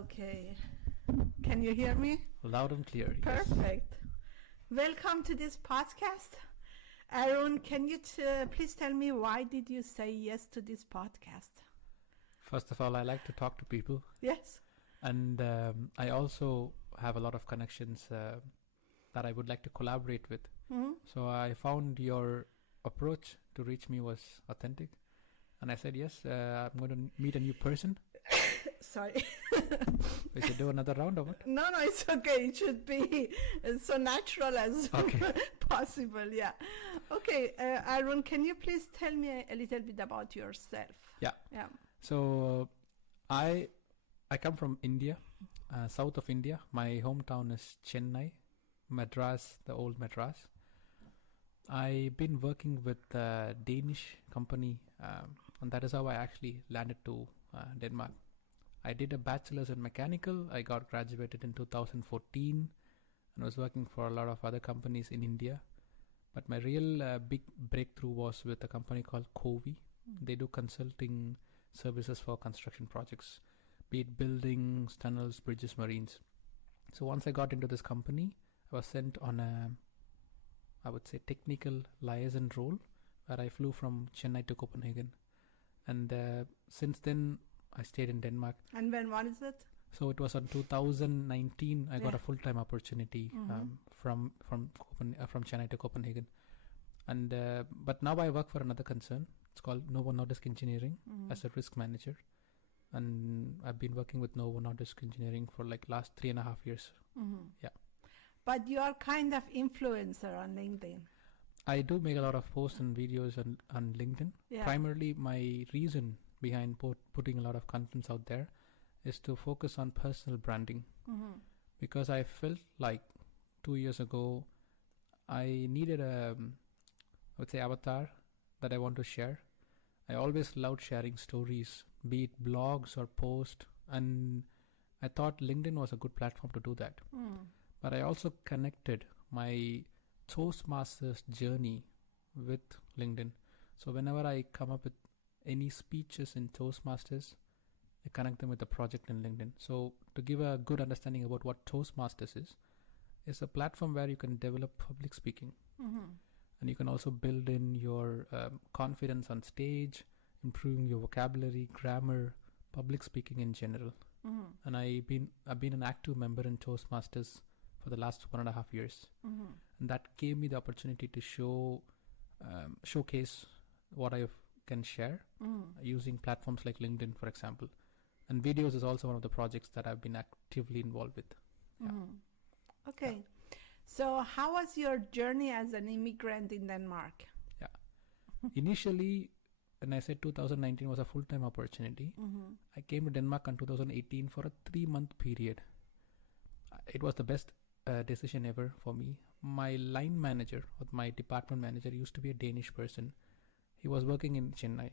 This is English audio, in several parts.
Okay. Can you hear me? Loud and clear. Yes. Perfect. Welcome to this podcast. Arun, can you please tell me why did you say yes to this podcast? First of all, I like to talk to people. Yes. And I also have a lot of connections that I would like to collaborate with. Mm-hmm. So I found your approach to reach me was authentic. And I said, yes, I'm going to meet a new person. Sorry. We should do another round of it. No, it's okay. It should be so natural as possible. Yeah. Okay, Arun, can you please tell me a little bit about yourself? Yeah. So I come from India, south of India. My hometown is Chennai, Madras, the old Madras. I've been working with a Danish company, and that is how I actually landed to Denmark. I did a bachelor's in mechanical. I got graduated in 2014 and was working for a lot of other companies in India. But my real big breakthrough was with a company called Covi. They do consulting services for construction projects, be it buildings, tunnels, bridges, marines. So once I got into this company, I was sent on a, I would say, technical liaison role where I flew from Chennai to Copenhagen. And since then, I stayed in Denmark. And when was it? So it was in 2019. I got a full-time opportunity from Chennai to Copenhagen, and but now I work for another concern. It's called Novo Nordisk Engineering as a risk manager, and I've been working with Novo Nordisk Engineering for like last 3.5 years. Yeah. But you are kind of influencer on LinkedIn. I do make a lot of posts and videos on LinkedIn. Yeah. Primarily, my reason behind putting a lot of contents out there is to focus on personal branding. Because I felt like 2 years ago, I needed a, I would say, avatar that I want to share. I always loved sharing stories, be it blogs or posts, and I thought LinkedIn was a good platform to do that. But I also connected my Toastmasters journey with LinkedIn. So whenever I come up with any speeches in Toastmasters, I connect them with the project in LinkedIn. So to give a good understanding about what Toastmasters is a platform where you can develop public speaking. And you can also build in your confidence on stage, improving your vocabulary, grammar, public speaking in general. And I've been an active member in Toastmasters for the last 1.5 years. And that gave me the opportunity to showcase what I can share using platforms like LinkedIn, for example. And videos is also one of the projects that I've been actively involved with. Okay. So how was your journey as an immigrant in Denmark? Initially, when I said 2019 was a full-time opportunity, I came to Denmark in 2018 for a 3-month period. It was the best decision ever for me. My line manager, or my department manager, used to be a Danish person. He was working in Chennai.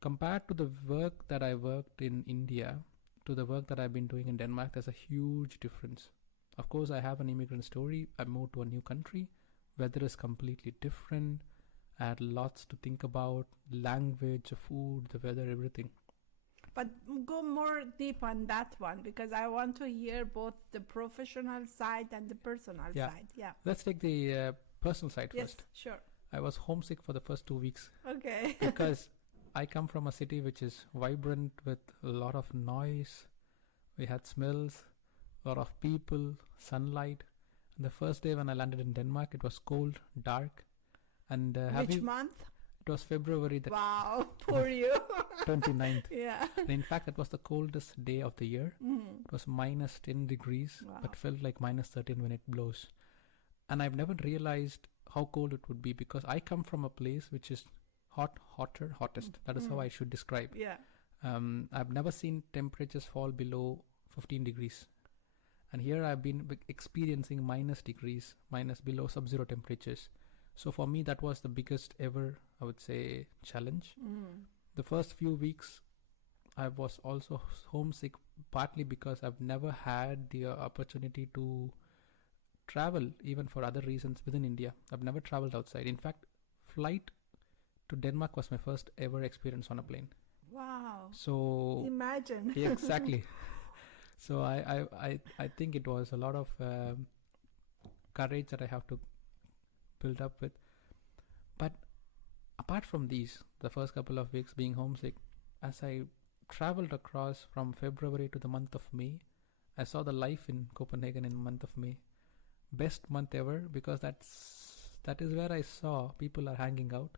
Compared to the work that I worked in India to the work that I've been doing in Denmark, there's a huge difference. Of course, I have an immigrant story. I moved to a new country. Weather is completely different. I had lots to think about. Language, food, the weather, everything. But go more deep on that one, because I want to hear both the professional side and the personal side. Yeah. Let's take the personal side first. Yes, sure. I was homesick for the first 2 weeks. Okay. Because I come from a city which is vibrant with a lot of noise. We had smells, a lot of people, sunlight. And the first day when I landed in Denmark, it was cold, dark. And which month? It was February. Wow, poor you. 29th. Yeah. And in fact, it was the coldest day of the year. It was minus 10 degrees, but felt like minus 13 when it blows. And I've never realized how cold it would be because I come from a place which is hottest. That is how I should describe. Yeah. I've never seen temperatures fall below 15 degrees. And here I've been experiencing minus degrees, below sub-zero temperatures. So for me, that was the biggest ever, I would say, challenge. The first few weeks, I was also homesick, partly because I've never had the opportunity to travel, even for other reasons within India. I've never traveled outside. In fact, flight to Denmark was my first ever experience on a plane. Wow. So imagine. exactly. So I think it was a lot of courage that I have to build up with. But apart from these, the first couple of weeks being homesick, as I traveled across from February to the month of May, I saw the life in Copenhagen in the month of May. Best month ever, because that is where I saw people are hanging out.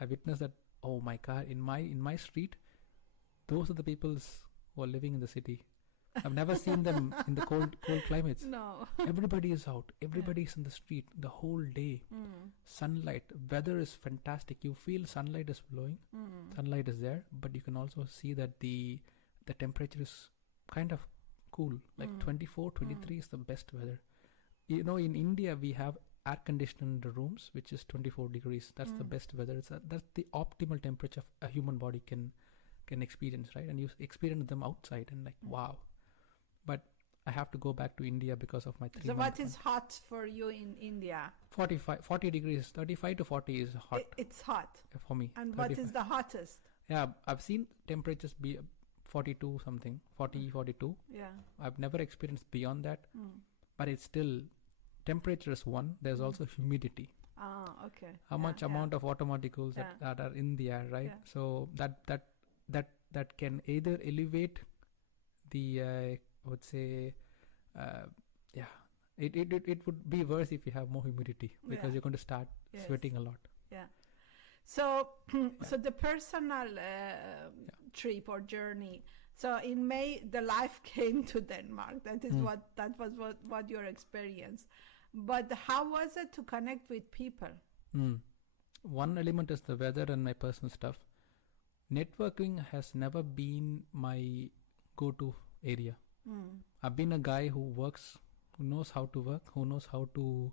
I witnessed that. Oh my God! In my street, those are the peoples who are living in the city. I've never seen them in the cold climates. No. Everybody is out. Everybody is in the street the whole day. Sunlight. Weather is fantastic. You feel sunlight is blowing. Sunlight is there, but you can also see that the temperature is kind of cool. Like 24, 23 is the best weather. You know, in India we have air conditioned rooms, which is 24 degrees. That's the best weather. That's the optimal temperature a human body can experience, right? And you experience them outside and like, wow. But I have to go back to India because of my 3 So what is hot for you in India? 40 degrees, 35 to 40 is hot. It's hot. For me. And 35. what is the hottest? Yeah, I've seen temperatures be 42 something, 40, 42. Yeah. I've never experienced beyond that. But it's still, temperature is one. There's also humidity. Ah, okay. How much amount of water molecules that are in the air, right? Yeah. So that can either elevate the I would say it would be worse if you have more humidity, because you're going to start sweating a lot. Yeah. So so the personal trip or journey. So in May the life came to Denmark. That is what your experience. But how was it to connect with people? One element is the weather and my personal stuff. Networking has never been my go-to area. I've been a guy who knows how to work, who knows how to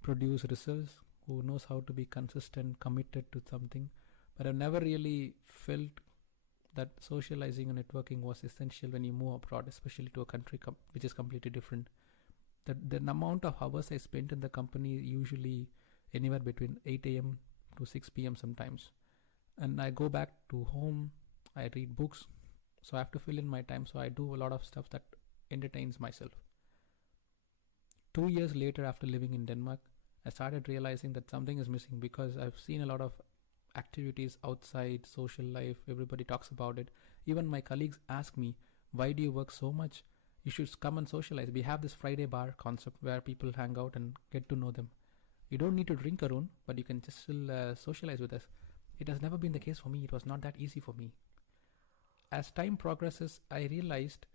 produce results, who knows how to be consistent, committed to something. But I've never really felt that socializing and networking was essential when you move abroad, especially to a country which is completely different. The amount of hours I spent in the company, usually anywhere between 8 a.m. to 6 p.m. sometimes. And I go back to home, I read books, so I have to fill in my time. So I do a lot of stuff that entertains myself. 2 years later, after living in Denmark, I started realizing that something is missing, because I've seen a lot of activities outside, social life, everybody talks about it. Even my colleagues ask me, why do you work so much? You should come and socialize. We have this Friday bar concept where people hang out and get to know them. You don't need to drink, Arun, but you can just still socialize with us. It has never been the case for me. It was not that easy for me. As time progresses, I realized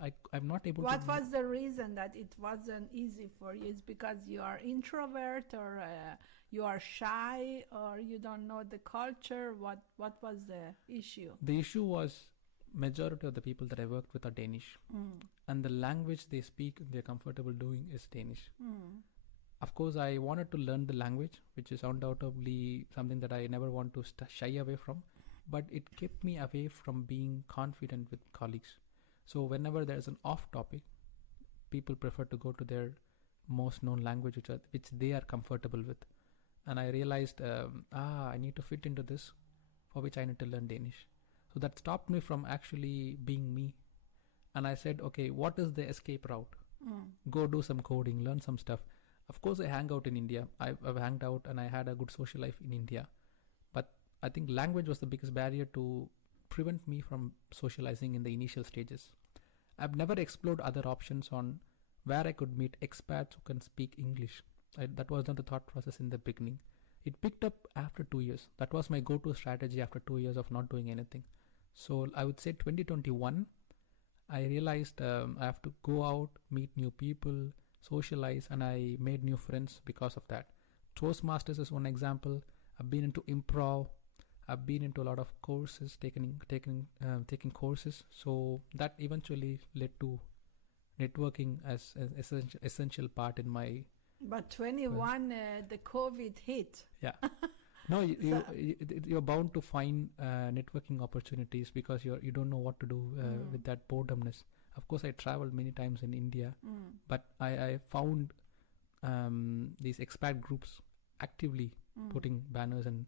I'm not able to... What was the reason that it wasn't easy for you? Is because you are introvert, or you are shy, or you don't know the culture? What was the issue? The issue was majority of the people that I worked with are Danish. And the language they speak, they're comfortable doing is Danish. Of course, I wanted to learn the language, which is undoubtedly something that I never want to shy away from. But it kept me away from being confident with colleagues. So whenever there's an off topic, people prefer to go to their most known language, which they are comfortable with. And I realized, I need to fit into this, for which I need to learn Danish. So that stopped me from actually being me. And I said, okay, what is the escape route? Go do some coding, learn some stuff. Of course, I hang out in India. I've hanged out and I had a good social life in India. But I think language was the biggest barrier to prevent me from socializing in the initial stages. I've never explored other options on where I could meet expats who can speak English. That was not the thought process in the beginning. It picked up after 2 years. That was my go-to strategy after 2 years of not doing anything. So I would say 2021, I realized I have to go out, meet new people, socialize, and I made new friends because of that. Toastmasters is one example. I've been into improv. I've been into a lot of courses, taking courses. So that eventually led to networking as an essential part in my... But 21, the COVID hit. Yeah. No, you're bound to find networking opportunities, because you don't know what to do with that boredomness. Of course, I traveled many times in India, but I found these expat groups actively putting banners and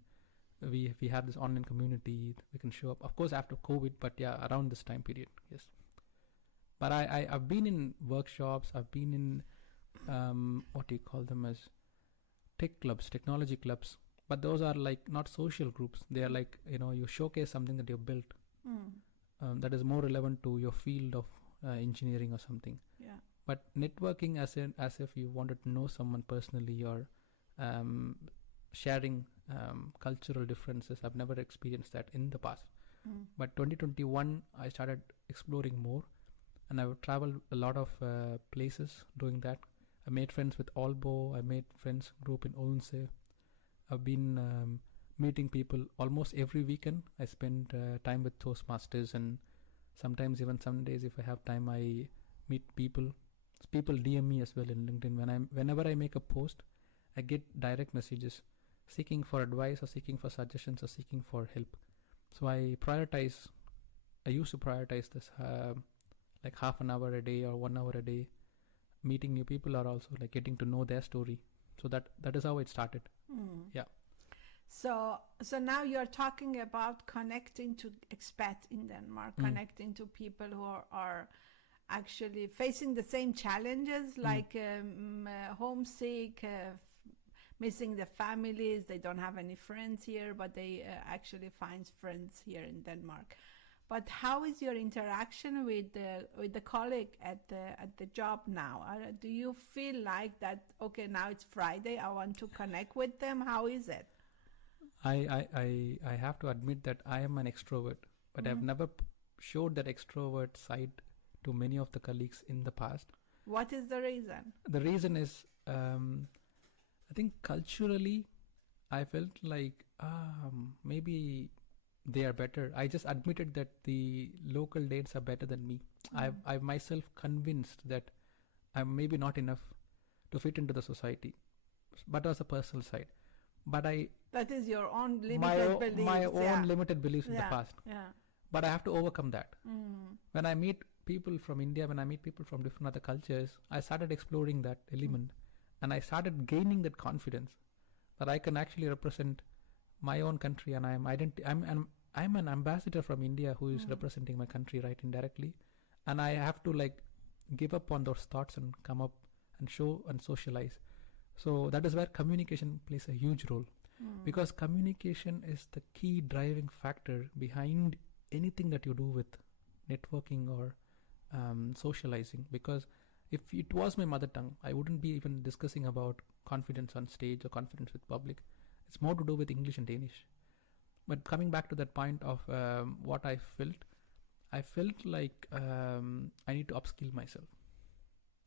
we have this online community. We can show up, of course, after COVID, but yeah, around this time period, yes. But I've been in workshops. I've been in what do you call them as tech clubs, technology clubs. But those are like not social groups. They are like, you showcase something that you've built that is more relevant to your field of engineering or something. Yeah. But networking as if you wanted to know someone personally, or sharing cultural differences, I've never experienced that in the past. But 2021, I started exploring more, and I've traveled a lot of places doing that. I made friends with Albo. I made friends group in Odense. I've been meeting people almost every weekend. I spend time with Toastmasters, and sometimes even some days, if I have time, I meet people. People DM me as well in LinkedIn. Whenever I make a post, I get direct messages seeking for advice, or seeking for suggestions, or seeking for help. So I used to prioritize this like half an hour a day or 1 hour a day, meeting new people, or also like getting to know their story. So that is how it started. Yeah. So now you're talking about connecting to expat in Denmark, connecting to people who are actually facing the same challenges, like homesick, missing the families. They don't have any friends here, but they actually find friends here in Denmark. But how is your interaction with the colleague at the job now? Do you feel like that? Okay, now it's Friday. I want to connect with them. How is it? I have to admit that I am an extrovert, but I've never showed that extrovert side to many of the colleagues in the past. What is the reason? The reason is, I think culturally, I felt like maybe they are better. I just admitted that the local Danes are better than me. I've myself convinced that I'm maybe not enough to fit into the society, but as a personal side. But that is your own limited beliefs. My own limited beliefs in the past. Yeah. But I have to overcome that. When I meet people from India, when I meet people from different other cultures, I started exploring that element, and I started gaining that confidence that I can actually represent my own country, and I'm an ambassador from India who is representing my country, right, indirectly, and I have to like give up on those thoughts and come up and show and socialize. So that is where communication plays a huge role, because communication is the key driving factor behind anything that you do with networking or socializing. Because if it was my mother tongue, I wouldn't be even discussing about confidence on stage or confidence with public. It's more to do with English and Danish. But coming back to that point of what I felt like I need to upskill myself.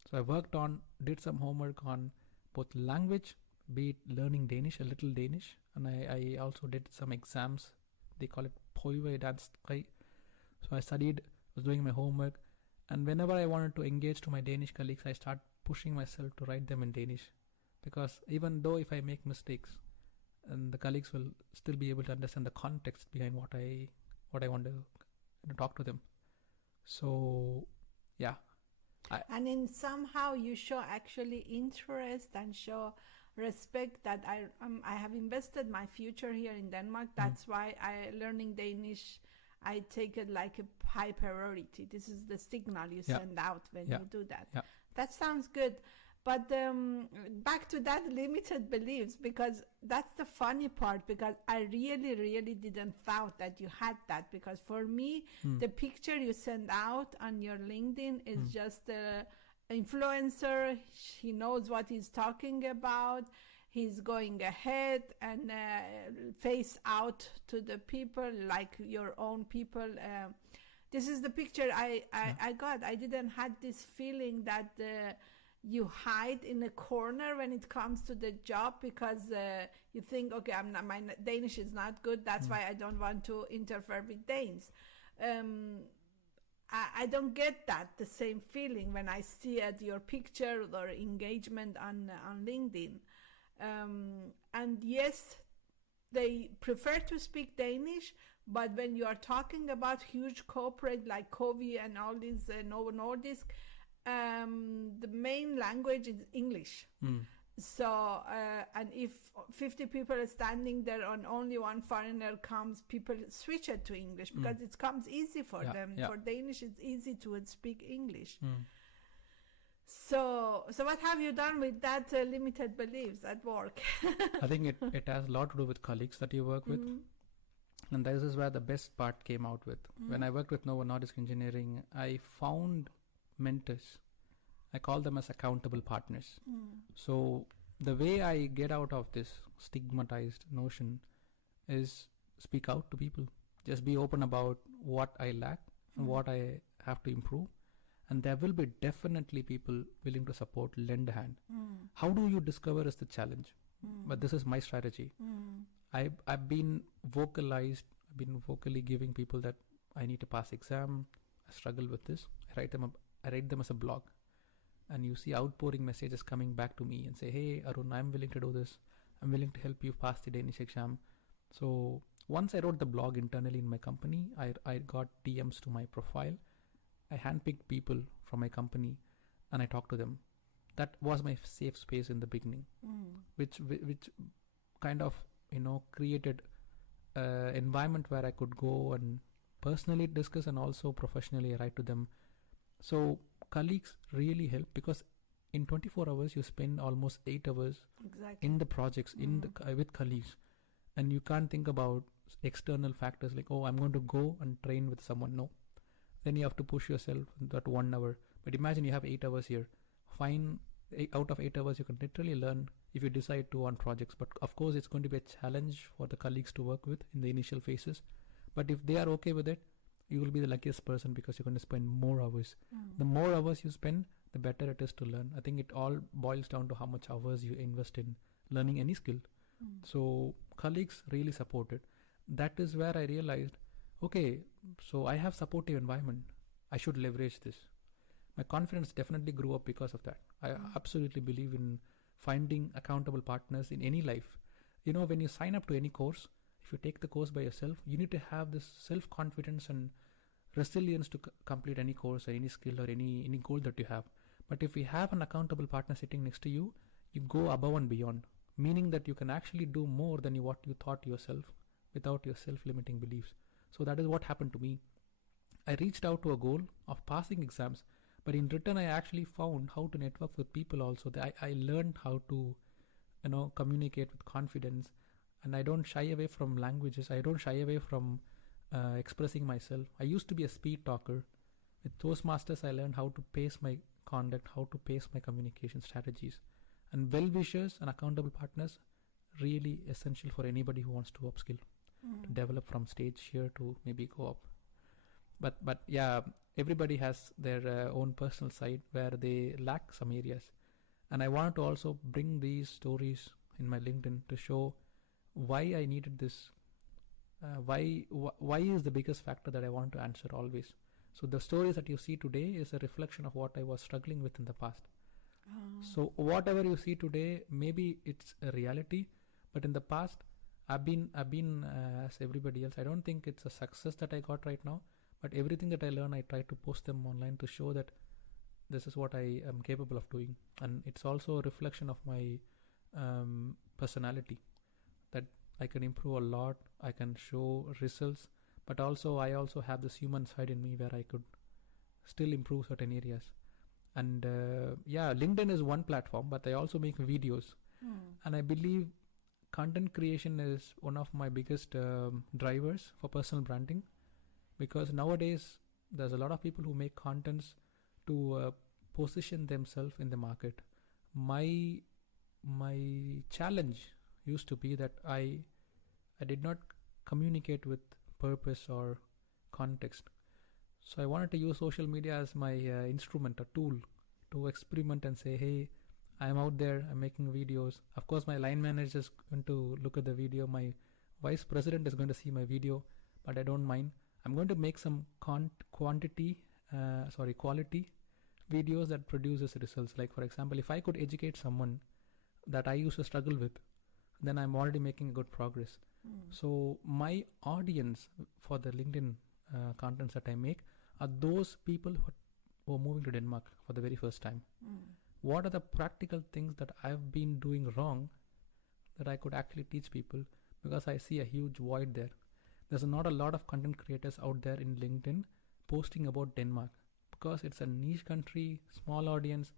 So I did some homework on both language, be it learning Danish, a little Danish, and I also did some exams. They call it prøve i dansk 3. So I studied, was doing my homework, and whenever I wanted to engage to my Danish colleagues, I start pushing myself to write them in Danish, because even though if I make mistakes, and the colleagues will still be able to understand the context behind what I want to talk to them. So yeah. And in somehow you show actually interest and show respect that I have invested my future here in Denmark. That's why learning Danish, I take it like a high priority. This is the signal you send out when you do that. Yeah. That sounds good. But back to that limited beliefs, because that's the funny part, because I really, really didn't thought that you had that. Because for me, the picture you send out on your LinkedIn is just an influencer. He knows what he's talking about. He's going ahead and face out to the people like your own people. This is the picture I got. I didn't have this feeling that you hide in a corner when it comes to the job, because you think, okay, my Danish is not good. That's why I don't want to interfere with Danes. I don't get the same feeling when I see your picture or engagement on LinkedIn. And yes, they prefer to speak Danish, but when you are talking about huge corporate like Covey and all these Novo Nordisk, the main language is English. So, and if 50 people are standing there and only one foreigner comes, people switch it to English because it comes easy for them. For Danish, it's easy to speak English. So what have you done with that limited beliefs at work? I think it has a lot to do with colleagues that you work with. And this is where the best part came out with. When I worked with Novo Nordisk Engineering, I found mentors. I call them as accountable partners. So the way I get out of this stigmatized notion is speak out to people. Just be open about what I lack and what I have to improve. And there will be definitely people willing to support, lend a hand. How do you discover is the challenge. But this is my strategy. I've been vocally giving people that I need to pass exam. I struggle with this. I write them as a blog. And you see outpouring messages coming back to me and say, hey, Arun, I'm willing to do this. I'm willing to help you pass the Danish exam. So once I wrote the blog internally in my company, I got DMs to my profile. I handpicked people from my company and I talked to them. That was my safe space in the beginning, which kind of, created an environment where I could go and personally discuss and also professionally write to them. So colleagues really help because in 24 hours you spend almost 8 hours in the projects with colleagues, and you can't think about external factors like, oh, I'm going to go and train with someone. No, then you have to push yourself that 1 hour. But imagine you have 8 hours here. Fine, out of 8 hours you can literally learn if you decide to on projects. But of course it's going to be a challenge for the colleagues to work with in the initial phases. But if they are okay with it, you will be the luckiest person because you're going to spend more hours. The more hours you spend, the better it is to learn. I think it all boils down to how much hours you invest in learning any skill. So colleagues really support it. That is where I realized, okay, so I have supportive environment. I should leverage this. My confidence definitely grew up because of that. I absolutely believe in finding accountable partners in any life. When you sign up to any course, if you take the course by yourself, you need to have this self-confidence and resilience to complete any course or any skill or any goal that you have. But if you have an accountable partner sitting next to you, you go above and beyond, meaning that you can actually do more than what you thought yourself without your self-limiting beliefs. So that is what happened to me. I reached out to a goal of passing exams, but in return I actually found how to network with people also. I learned how to communicate with confidence, and I don't shy away from languages. I don't shy away from expressing myself. I used to be a speed talker. With Toastmasters, I learned how to pace my conduct, how to pace my communication strategies. And well-wishers and accountable partners, really essential for anybody who wants to upskill, to develop from stage here to maybe go up. But yeah, everybody has their own personal side where they lack some areas. And I wanted to also bring these stories in my LinkedIn to show why I needed this. Why is the biggest factor that I want to answer always. So the stories that you see today is a reflection of what I was struggling with in the past. So whatever you see today, maybe it's a reality, but in the past, I've been as everybody else. I don't think it's a success that I got right now, but everything that I learn, I try to post them online to show that this is what I am capable of doing. And it's also a reflection of my personality, that I can improve a lot, I can show results, but also I also have this human side in me where I could still improve certain areas. And LinkedIn is one platform, but I also make videos. And I believe content creation is one of my biggest drivers for personal branding, because nowadays there's a lot of people who make contents to position themselves in the market. My challenge used to be that I did not communicate with purpose or context. So I wanted to use social media as my instrument, a tool to experiment and say, hey, I'm out there, I'm making videos. Of course, my line manager is going to look at the video. My vice president is going to see my video, but I don't mind. I'm going to make some quality videos that produces results. Like, for example, if I could educate someone that I used to struggle with, then I'm already making good progress. So my audience for the LinkedIn contents that I make are those people who are moving to Denmark for the very first time. what are the practical things that I've been doing wrong that I could actually teach people, because I see a huge void there. There's not a lot of content creators out there in LinkedIn posting about Denmark, because it's a niche country, small audience,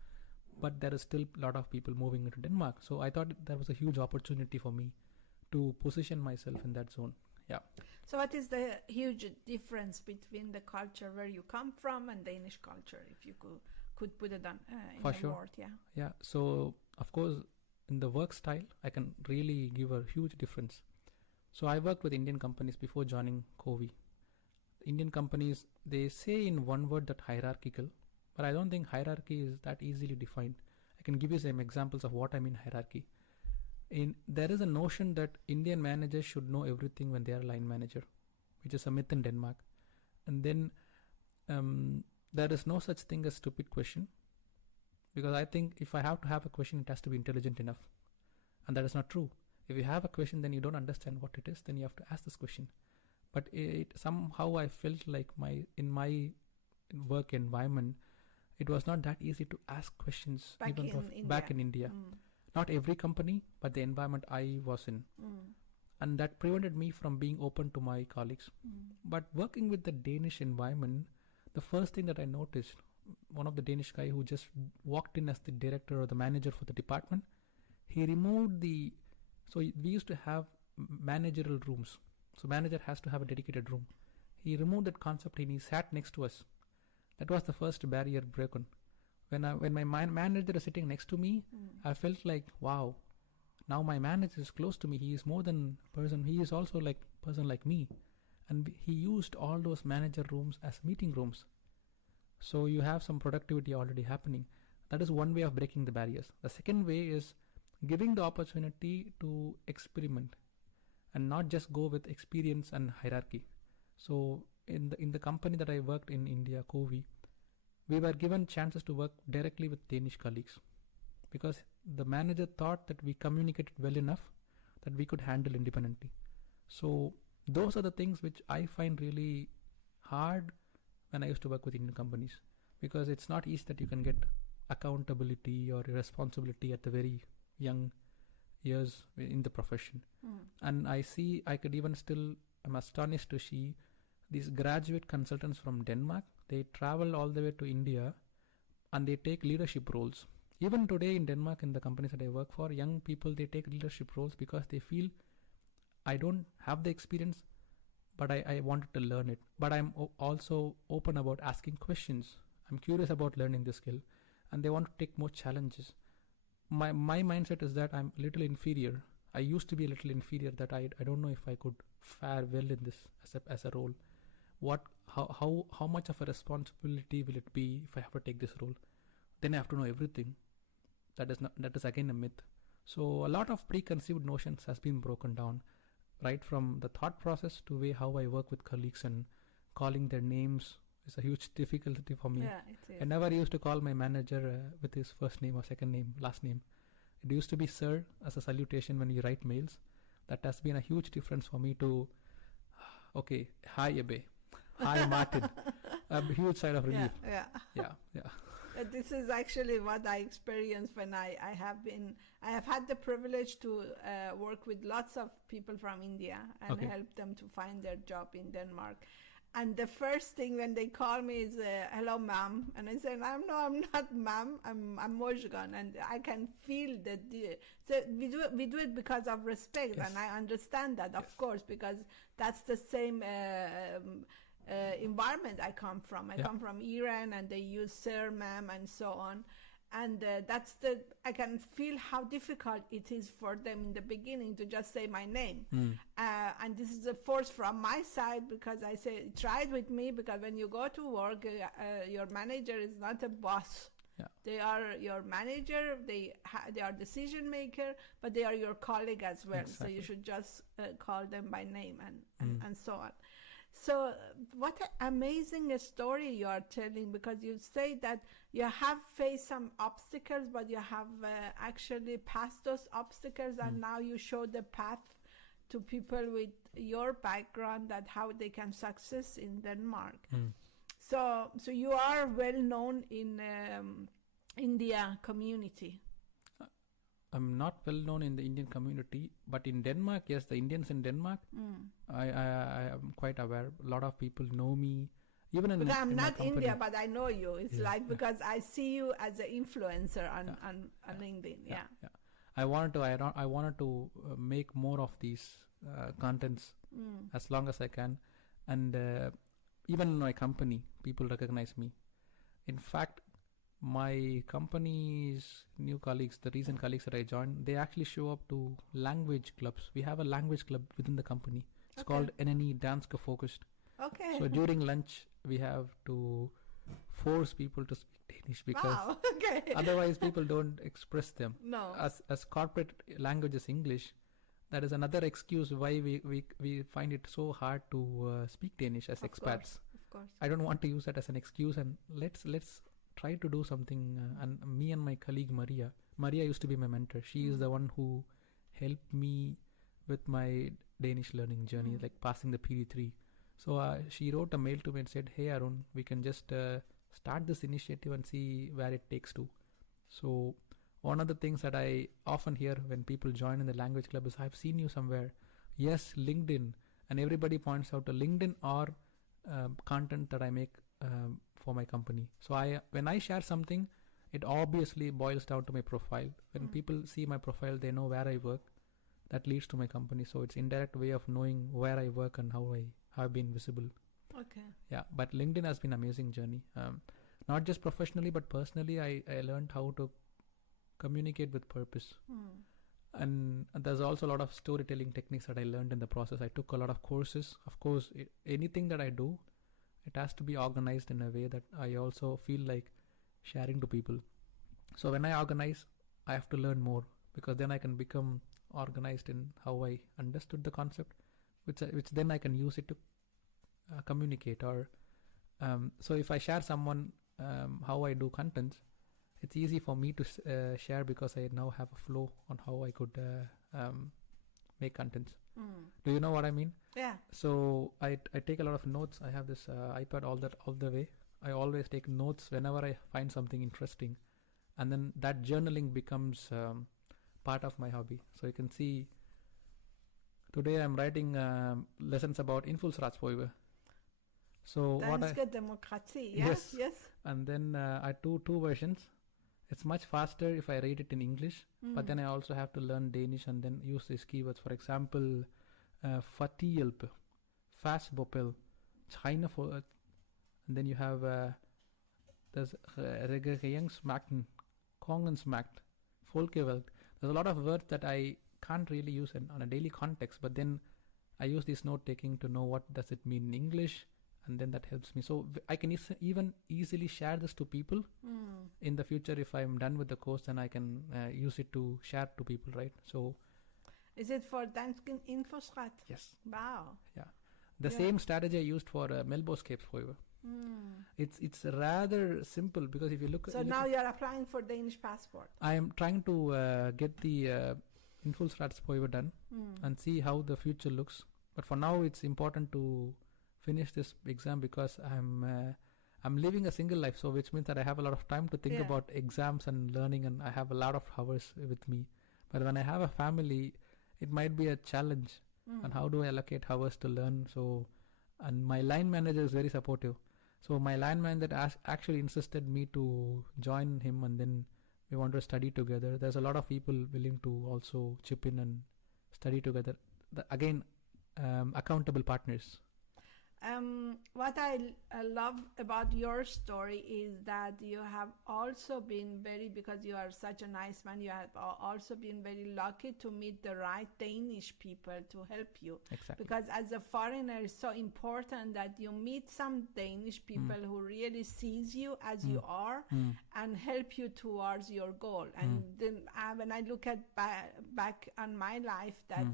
but there is still a lot of people moving into Denmark. So I thought there was a huge opportunity for me to position myself in that zone. Yeah. So what is the huge difference between the culture where you come from and Danish culture, if you could put it on in a word? Yeah. So of course, in the work style, I can really give a huge difference. So I worked with Indian companies before joining Covey. Indian companies, they say in one word that hierarchical, but I don't think hierarchy is that easily defined. I can give you some examples of what I mean hierarchy. There is a notion that Indian managers should know everything when they are line manager, which is a myth in Denmark. And then there is no such thing as stupid question, because I think if I have to have a question, it has to be intelligent enough, and that is not true. If you have a question, then you don't understand what it is, then you have to ask this question. But somehow I felt like in my work environment, it was not that easy to ask questions back in India. Not every company, but the environment I was in. And that prevented me from being open to my colleagues. But working with the Danish environment, the first thing that I noticed, one of the Danish guy who just walked in as the director or the manager for the department, he removed so we used to have managerial rooms. So manager has to have a dedicated room. He removed that concept and he sat next to us. That was the first barrier broken. When my manager is sitting next to me, I felt like, wow, now my manager is close to me. He is more than person. He is also like person like me. And he used all those manager rooms as meeting rooms. So you have some productivity already happening. That is one way of breaking the barriers. The second way is giving the opportunity to experiment and not just go with experience and hierarchy. So in the company that I worked in India, Covey, we were given chances to work directly with Danish colleagues, because the manager thought that we communicated well enough that we could handle independently. So those are the things which I find really hard when I used to work with Indian companies, because it's not easy that you can get accountability or responsibility at the very young years in the profession. And I'm astonished to see these graduate consultants from Denmark. They travel all the way to India and they take leadership roles. Even today in Denmark, in the companies that I work for, young people, they take leadership roles because they feel, I don't have the experience, but I wanted to learn it. But I'm also open about asking questions. I'm curious about learning the skill, and they want to take more challenges. My mindset is that I'm a little inferior. I used to be a little inferior, that I don't know if I could fare well in this as a role. How much of a responsibility will it be if I have to take this role? Then I have to know everything. That is again a myth. So a lot of preconceived notions has been broken down, right from the thought process to how I work with colleagues, and calling their names is a huge difficulty for me. Yeah, it is. I never used to call my manager with his first name or second name, last name. It used to be sir as a salutation when you write mails. That has been a huge difference for me to, okay, hi Ebe, hi Martin. A huge sigh of relief. Yeah. This is actually what I experienced when I have had the privilege to work with lots of people from India and help them to find their job in Denmark. And the first thing when they call me is, hello, ma'am. And I say, I'm not ma'am, I'm Mojgan. And I can feel that. So we do it because of respect. Yes. And I understand that, of course, because that's the same environment I come from. I come from Iran, and they use sir, ma'am, and so on. And I can feel how difficult it is for them in the beginning to just say my name. And this is a force from my side, because I say, try it with me, because when you go to work, your manager is not a boss. Yeah. They are your manager, they are decision maker, but they are your colleague as well. Exactly. So you should just call them by name and so on. So what an amazing story you are telling, because you say that you have faced some obstacles, but you have actually passed those obstacles, and now you show the path to people with your background, that how they can success in Denmark. So you are well known in India community? I'm not well known in the Indian community, but in Denmark, yes, the Indians in Denmark, I am quite aware. A lot of people know me. Even in, because I'm in not my India, but I know you. It's like yeah. because I see you as an influencer on LinkedIn. Yeah. I wanted to make more of these contents as long as I can, and even in my company, people recognize me. In fact, my company's new colleagues, the recent colleagues that I joined, they actually show up to language clubs. We have a language club within the company. It's called NNE Danske Focused. Okay. So during lunch, we have to force people to speak Danish because otherwise people don't express them. No. As corporate language is English, that is another excuse why we find it so hard to speak Danish as expats. Of course. I don't want to use that as an excuse, and let's try to do something. And me and my colleague Maria used to be my mentor. She is the one who helped me with my Danish learning journey, like passing the PD3. So she wrote a mail to me and said, "Hey Arun, we can just start this initiative and see where it takes to." So one of the things that I often hear when people join in the language club is, "I've seen you somewhere." Yes, LinkedIn, and everybody points out to LinkedIn or content that I make for my company. So when I share something, it obviously boils down to my profile. When people see my profile, they know where I work. That leads to my company. So it's indirect way of knowing where I work and how I have been visible. Okay. Yeah, but LinkedIn has been an amazing journey. Not just professionally, but personally, I learned how to communicate with purpose. And there's also a lot of storytelling techniques that I learned in the process. I took a lot of courses. Of course, anything that I do, it has to be organized in a way that I also feel like sharing to people. So when I organize, I have to learn more, because then I can become organized in how I understood the concept, which then I can use it to communicate. Or so if I share someone how I do contents, it's easy for me to share, because I now have a flow on how I could make contents. Do you know what I mean? Yeah. So I take a lot of notes. I have this iPad all the way. I always take notes whenever I find something interesting, and then that journaling becomes part of my hobby. So you can see today I'm writing lessons about Influensratsprøve. So Danske Demokrati. Yes. Yes. And then I do two versions. It's much faster if I read it in English, but then I also have to learn Danish and then use these keywords. For example, fatihjælp, fastbopel, China for, and then you have there's regeringsmagten, kongensmagt, folkeveld. There's a lot of words that I can't really use on a daily context, but then I use this note taking to know what does it mean in English, and then that helps me. So I can even easily share this to people in the future. If I'm done with the course, then I can use it to share to people, right? So is it for Danske Indfødsret? Yes. Wow. Yeah. The same strategy I used for medborgerskabsprøve. It's rather simple, because if you look... So now you're applying for Danish passport. I am trying to get the Influensratsprøve done and see how the future looks. But for now, it's important to finish this exam, because I'm living a single life, so which means that I have a lot of time to think about exams and learning, and I have a lot of hours with me. But when I have a family, it might be a challenge. And how do I allocate hours to learn? So, and my line manager is very supportive. So my line manager actually insisted me to join him, and then we want to study together. There's a lot of people willing to also chip in and study together. Again, accountable partners. What I love about your story is that you have also been because you are such a nice man, you have also been very lucky to meet the right Danish people to help you. Exactly. Because as a foreigner, it's so important that you meet some Danish people who really sees you as you are and help you towards your goal. And then when I look at back on my life, that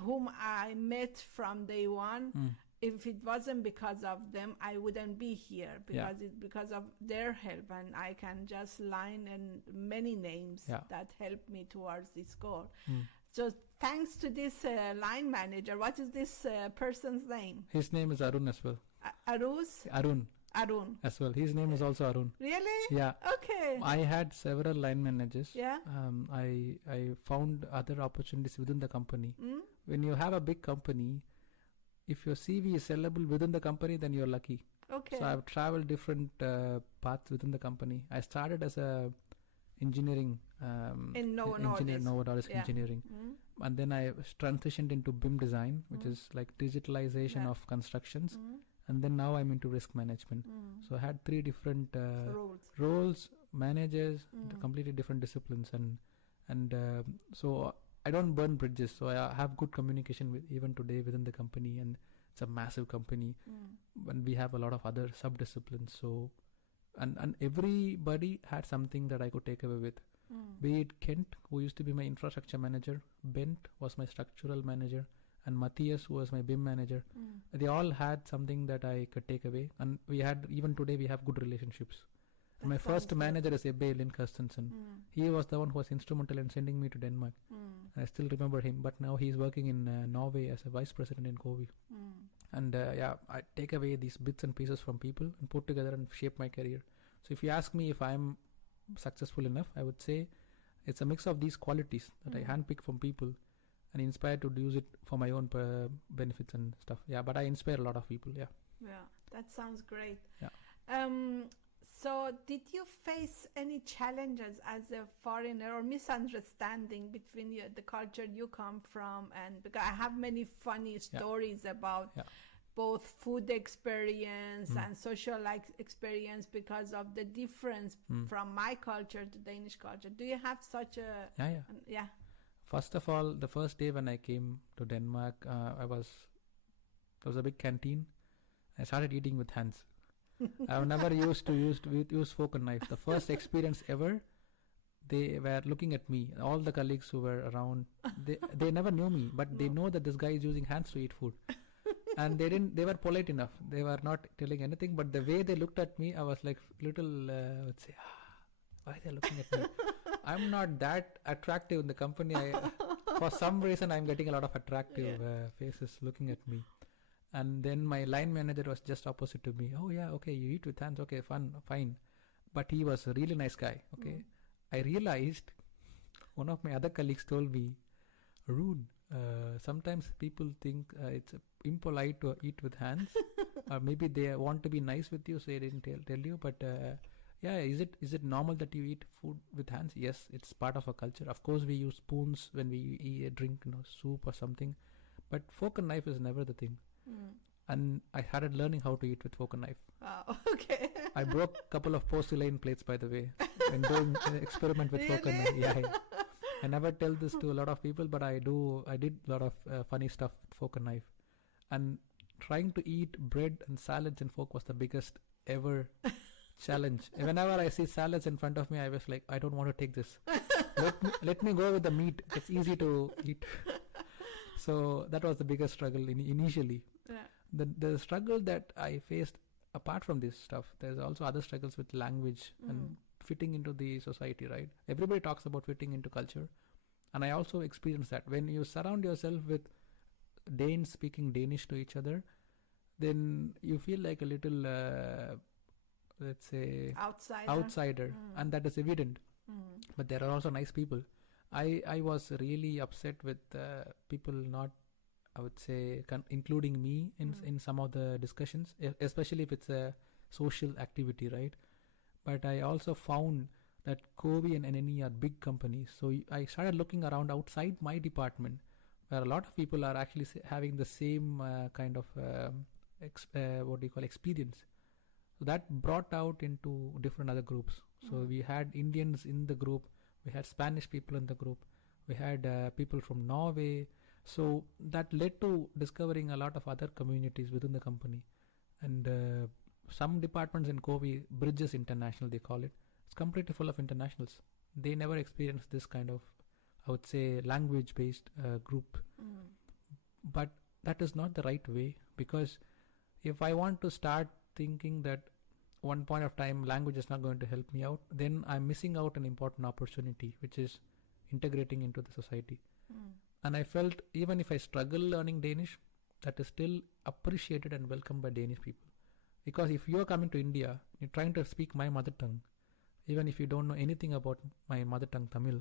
whom I met from day one, if it wasn't because of them, I wouldn't be here, because it's because of their help, and I can just line in many names that help me towards this goal. So thanks to this line manager. What is this person's name? His name is Arun as well. Aruz? Arun. Arun. as well. His name is also Arun. Really? Yeah. Okay. I had several line managers. Yeah. I found other opportunities within the company. When you have a big company, if your CV is sellable within the company, then you're lucky. Okay. So I've traveled different paths within the company. I started as a engineering in Novo Nordisk engineering, and then I transitioned into BIM design, which is like digitalization of constructions, and then now I'm into risk management. So I had 3 different roles, managers, completely different disciplines, and so I don't burn bridges. So I have good communication with even today within the company, and it's a massive company, and we have a lot of other sub-disciplines. So and everybody had something that I could take away with. Be it Kent, who used to be my infrastructure manager, Bent was my structural manager, and Matthias, who was my BIM manager. They all had something that I could take away, and we had, even today we have good relationships. And my first manager is Ebbe Lin Carstensen. He was the one who was instrumental in sending me to Denmark. I still remember him, but now he's working in Norway as a vice president in COVI. And I take away these bits and pieces from people and put together and shape my career. So if you ask me if I'm successful enough, I would say it's a mix of these qualities that I handpick from people and inspired to use it for my own benefits and stuff. Yeah, but I inspire a lot of people. Yeah, that sounds great. Yeah. So did you face any challenges as a foreigner or misunderstanding between the culture you come from? And because I have many funny stories about both food experience and social experience because of the difference from my culture to Danish culture. Do you have such a... Yeah. First of all, the first day when I came to Denmark, there was a big canteen. I started eating with hands. I've never used to use fork and knife. The first experience ever, they were looking at me. All the colleagues who were around, they never knew me, but they know that this guy is using hands to eat food. And they were polite enough. They were not telling anything, but the way they looked at me, I was like little, let's say, why are they looking at me? I'm not that attractive in the company. For some reason, I'm getting a lot of attractive faces looking at me. And then my line manager was just opposite to me. Oh yeah, okay, you eat with hands. Okay, fine. But he was a really nice guy. Okay, I realized one of my other colleagues told me, Arun, sometimes people think it's impolite to eat with hands, or maybe they want to be nice with you, so they didn't tell you. But is it normal that you eat food with hands? Yes, it's part of our culture. Of course, we use spoons when we drink soup or something, but fork and knife is never the thing. And I started learning how to eat with fork and knife. Oh, okay. I broke a couple of porcelain plates, by the way, when doing an experiment with fork and knife. Yeah, I never tell this to a lot of people, but I did a lot of funny stuff with fork and knife. And trying to eat bread and salads in fork was the biggest ever challenge. Whenever I see salads in front of me, I was like, I don't want to take this. Let me go with the meat. It's easy to eat. So that was the biggest struggle initially. Yeah. The struggle that I faced apart from this stuff, there's also other struggles with language and fitting into the society, right? Everybody talks about fitting into culture. And I also experienced that. When you surround yourself with Danes speaking Danish to each other, then you feel like a little, let's say, outsider. And that is evident. But there are also nice people. I was really upset with people not, I would say, including me in some of the discussions, especially if it's a social activity, right? But I also found that COVI and NNE are big companies. So I started looking around outside my department, where a lot of people are actually having the same kind of experience. So that brought out into different other groups. So we had Indians in the group. We had Spanish people in the group. We had people from Norway. So that led to discovering a lot of other communities within the company. And some departments in COVI, Bridges International, they call it. It's completely full of internationals. They never experienced this kind of, I would say, language-based group. But that is not the right way, because if I want to start thinking that one point of time language is not going to help me out, then I'm missing out an important opportunity, which is integrating into the society. And I felt even if I struggle learning Danish, that is still appreciated and welcomed by Danish people. Because if you're coming to India, you're trying to speak my mother tongue, even if you don't know anything about my mother tongue Tamil,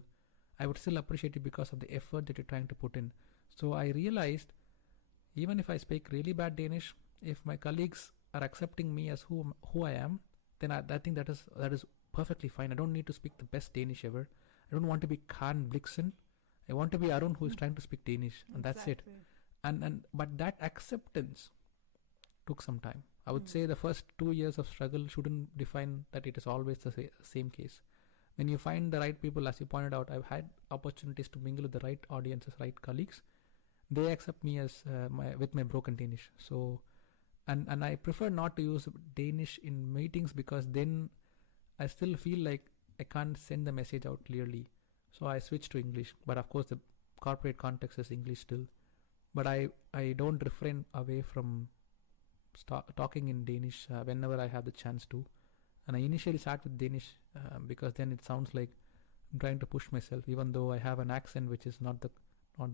I would still appreciate it because of the effort that you're trying to put in. So I realized, even if I speak really bad Danish, if my colleagues are accepting me as who I am, then I think that is perfectly fine. I don't need to speak the best Danish ever. I don't want to be Khan Blixen. I want to be Arun who is trying to speak Danish, and that's it. But that acceptance took some time. I would say the first 2 years of struggle shouldn't define that it is always the same case. When you find the right people, as you pointed out, I've had opportunities to mingle with the right audiences, right colleagues. They accept me as with my broken Danish. So, and I prefer not to use Danish in meetings because then I still feel like I can't send the message out clearly. So I switch to English. But of course, the corporate context is English still. But I don't refrain away from talking in Danish whenever I have the chance to. And I initially start with Danish because then it sounds like I'm trying to push myself, even though I have an accent which is not the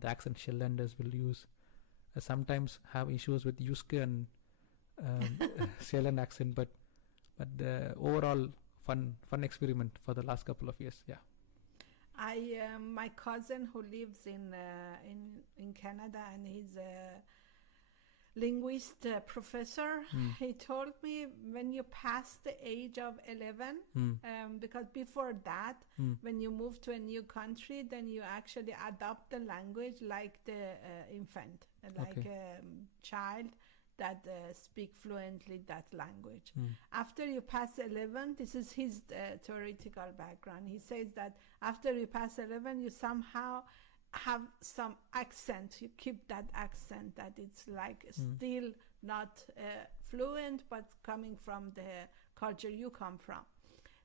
accent Shetlanders will use. I sometimes have issues with Jyske and Shetland accent, but the overall fun experiment for the last couple of years. Yeah. My cousin who lives in Canada, and he's a linguist professor, he told me when you pass the age of 11, because before that, when you move to a new country, then you actually adopt the language like the infant, like a child that speak fluently that language. After you pass 11, this is his theoretical background. He says that after you pass 11, you somehow have some accent. You keep that accent, that it's like still not fluent, but coming from the culture you come from.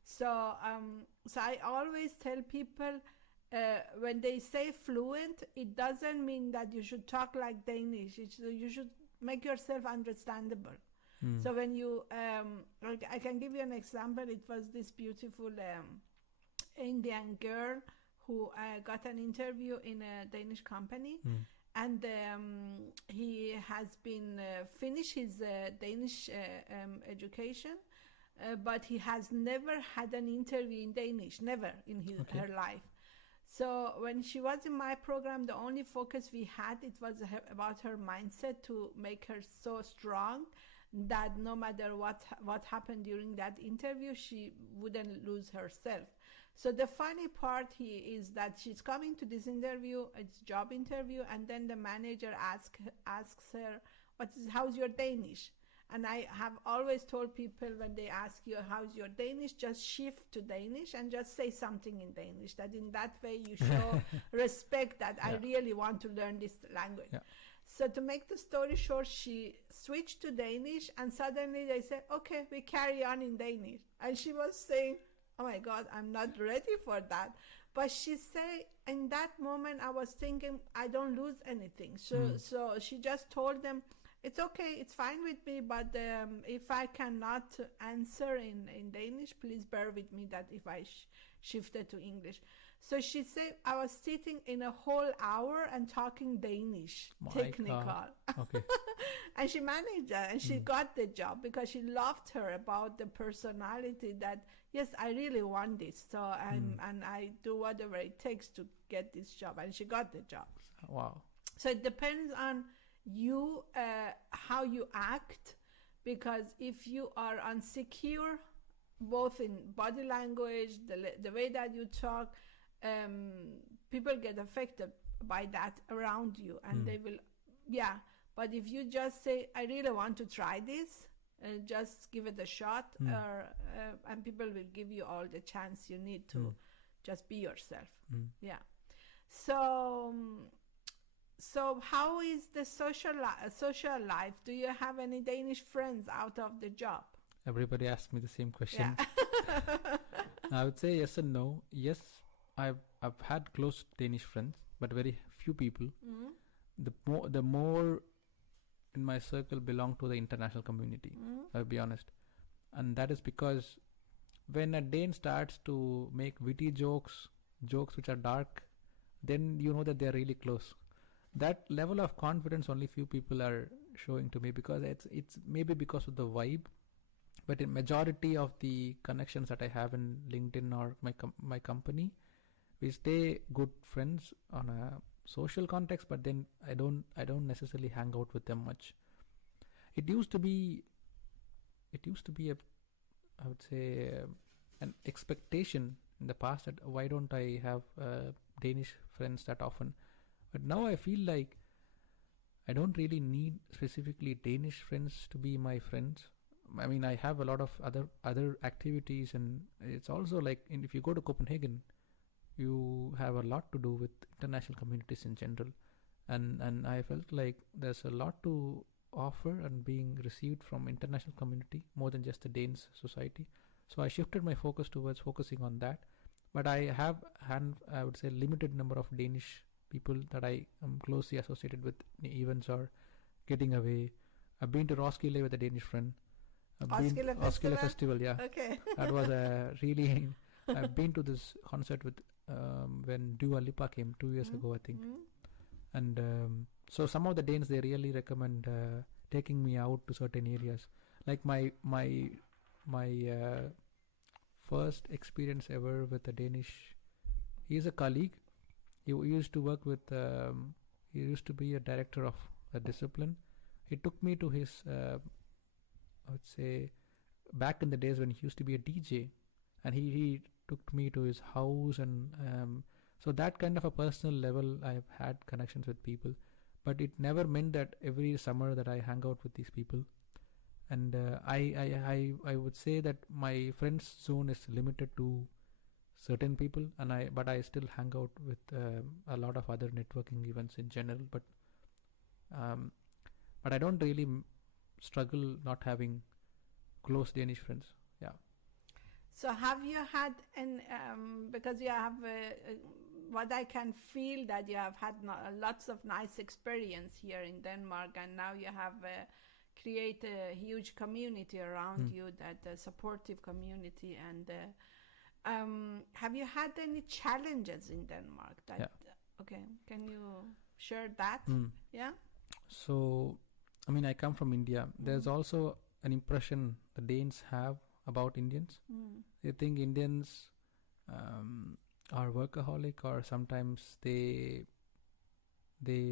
So I always tell people, when they say fluent, it doesn't mean that you should talk like Danish. You should make yourself understandable. So when you, I can give you an example. It was this beautiful Indian girl who got an interview in a Danish company, and he has been finished his Danish education, but he has never had an interview in Danish, never in her life. So when she was in my program, the only focus we had, it was about her mindset, to make her so strong that no matter what happened during that interview, she wouldn't lose herself. So the funny part here is that she's coming to this interview, it's job interview, and then the manager asks her, how's your Danish? And I have always told people, when they ask you how's your Danish, just shift to Danish and just say something in Danish. That in that way you show respect that I really want to learn this language. Yeah. So to make the story short, she switched to Danish, and suddenly they said, okay, we carry on in Danish. And she was saying, oh my God, I'm not ready for that. But she said, in that moment, I was thinking, I don't lose anything. So she just told them, it's okay, it's fine with me, but if I cannot answer in Danish, please bear with me that if I shifted to English. So she said, I was sitting in a whole hour and talking Danish, technical. Okay. And she managed that, and she got the job because she loved her about the personality that, yes, I really want this. So, and I do whatever it takes to get this job. And she got the job. Wow. So it depends on you, how you act, because if you are insecure, both in body language, the way that you talk, people get affected by that around you, and they will, but if you just say, I really want to try this, just give it a shot, and people will give you all the chance you need to just be yourself. So how is the social life? Do you have any Danish friends out of the job? Everybody asks me the same question. I would say yes and no. Yes, I've had close Danish friends, but very few people. The more in my circle belong to the international community, I'll be honest. And that is because when a Dane starts to make witty jokes which are dark, then you know that they're really close. That level of confidence only few people are showing to me, because it's maybe because of the vibe But in majority of the connections that I have in LinkedIn or my company, we stay good friends on a social context, but then I don't necessarily hang out with them much. It used to be a, I would say, an expectation in the past that why don't I have Danish friends that often. But now I feel like I don't really need specifically Danish friends to be my friends. I mean, I have a lot of other activities, and it's also like if you go to Copenhagen, you have a lot to do with international communities in general, and I felt like there's a lot to offer and being received from international community more than just the Danes society. So I shifted my focus towards focusing on that. But I have I would say limited number of Danish people that I am closely associated with events or getting away. I've been to Roskilde with a Danish friend. Roskilde Festival? Yeah. Okay. That was a really. I've been to this concert with when Dua Lipa came 2 years ago, I think. And so some of the Danes, they really recommend taking me out to certain areas. Like my first experience ever with a Danish. He is a colleague. He used to work with. He used to be a director of a discipline. He took me to his. I would say, back in the days when he used to be a DJ, and he took me to his house, and so that kind of a personal level, I've had connections with people, but it never meant that every summer that I hang out with these people. And I would say that my friends zone is limited to certain people, but I still hang out with a lot of other networking events in general. But I don't really struggle not having close Danish friends. Yeah. So have you had because you have what I can feel that you have had lots of nice experience here in Denmark, and now you have create a huge community around you, that supportive community. And have you had any challenges in Denmark? Okay, can you share that? Yeah. So, I mean, I come from India. There's also an impression the Danes have about Indians. They think Indians are workaholic, or sometimes they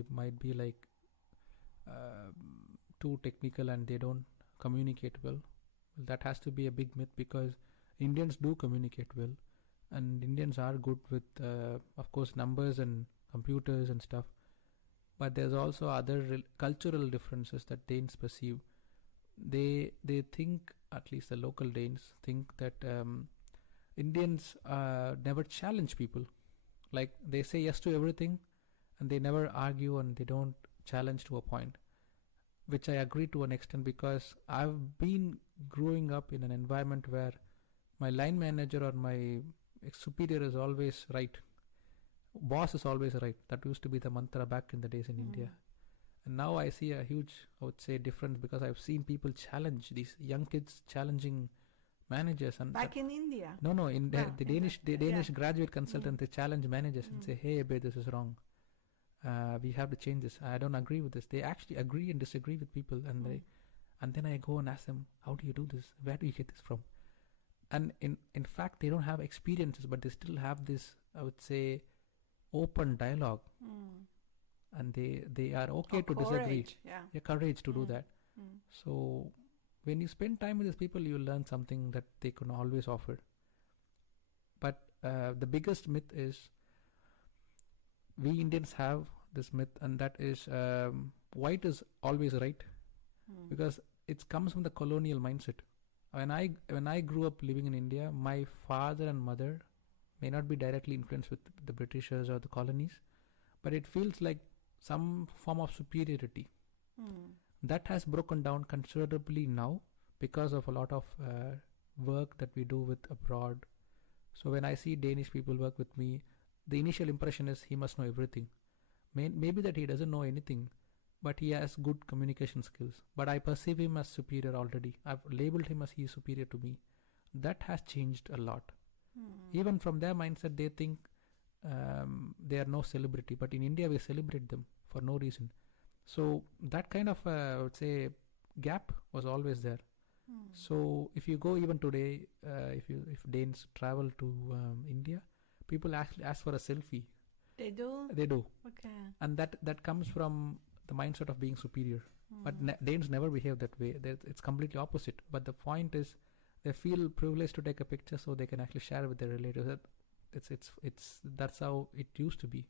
might be like too technical and they don't communicate well. That has to be a big myth, because Indians do communicate well, and Indians are good with of course numbers and computers and stuff. But there's also other cultural differences that Danes perceive. They think, at least the local Danes think, that Indians never challenge people. Like, they say yes to everything, and they never argue, and they don't challenge to a point, which I agree to an extent, because I've been growing up in an environment where my line manager or my superior is always right. Boss is always right. That used to be the mantra back in the days in India. And now I see a huge, I would say, difference, because I've seen people challenge, these young kids challenging managers. And back in India? No, in the Danish graduate consultant, they challenge managers and say, hey, babe, this is wrong. We have to change this. I don't agree with this. They actually agree and disagree with people, and then I go and ask them, how do you do this? Where do you get this from? And in fact, they don't have experiences, but they still have this, I would say, open dialogue, and they are okay to disagree. Courage to do that. So when you spend time with these people, you learn something that they can always offer. But the biggest myth is, we Indians have this myth, and that is white is always right, because it comes from the colonial mindset. When I grew up living in India, my father and mother may not be directly influenced with the Britishers or the colonies, but it feels like some form of superiority. That has broken down considerably now because of a lot of work that we do with abroad. So when I see Danish people work with me, the initial impression is he must know everything. Maybe that he doesn't know anything, but he has good communication skills. But I perceive him as superior already. I've labeled him as he is superior to me. That has changed a lot. Even from their mindset, they think they are no celebrity. But in India, we celebrate them for no reason. So that kind of, I would say, gap was always there. So if you go even today, if Danes travel to India, people actually ask for a selfie. They do? They do. Okay. And that comes from the mindset of being superior. But Danes never behave that way. It's completely opposite. But the point is, they feel privileged to take a picture so they can actually share with their relatives. That's how it used to be.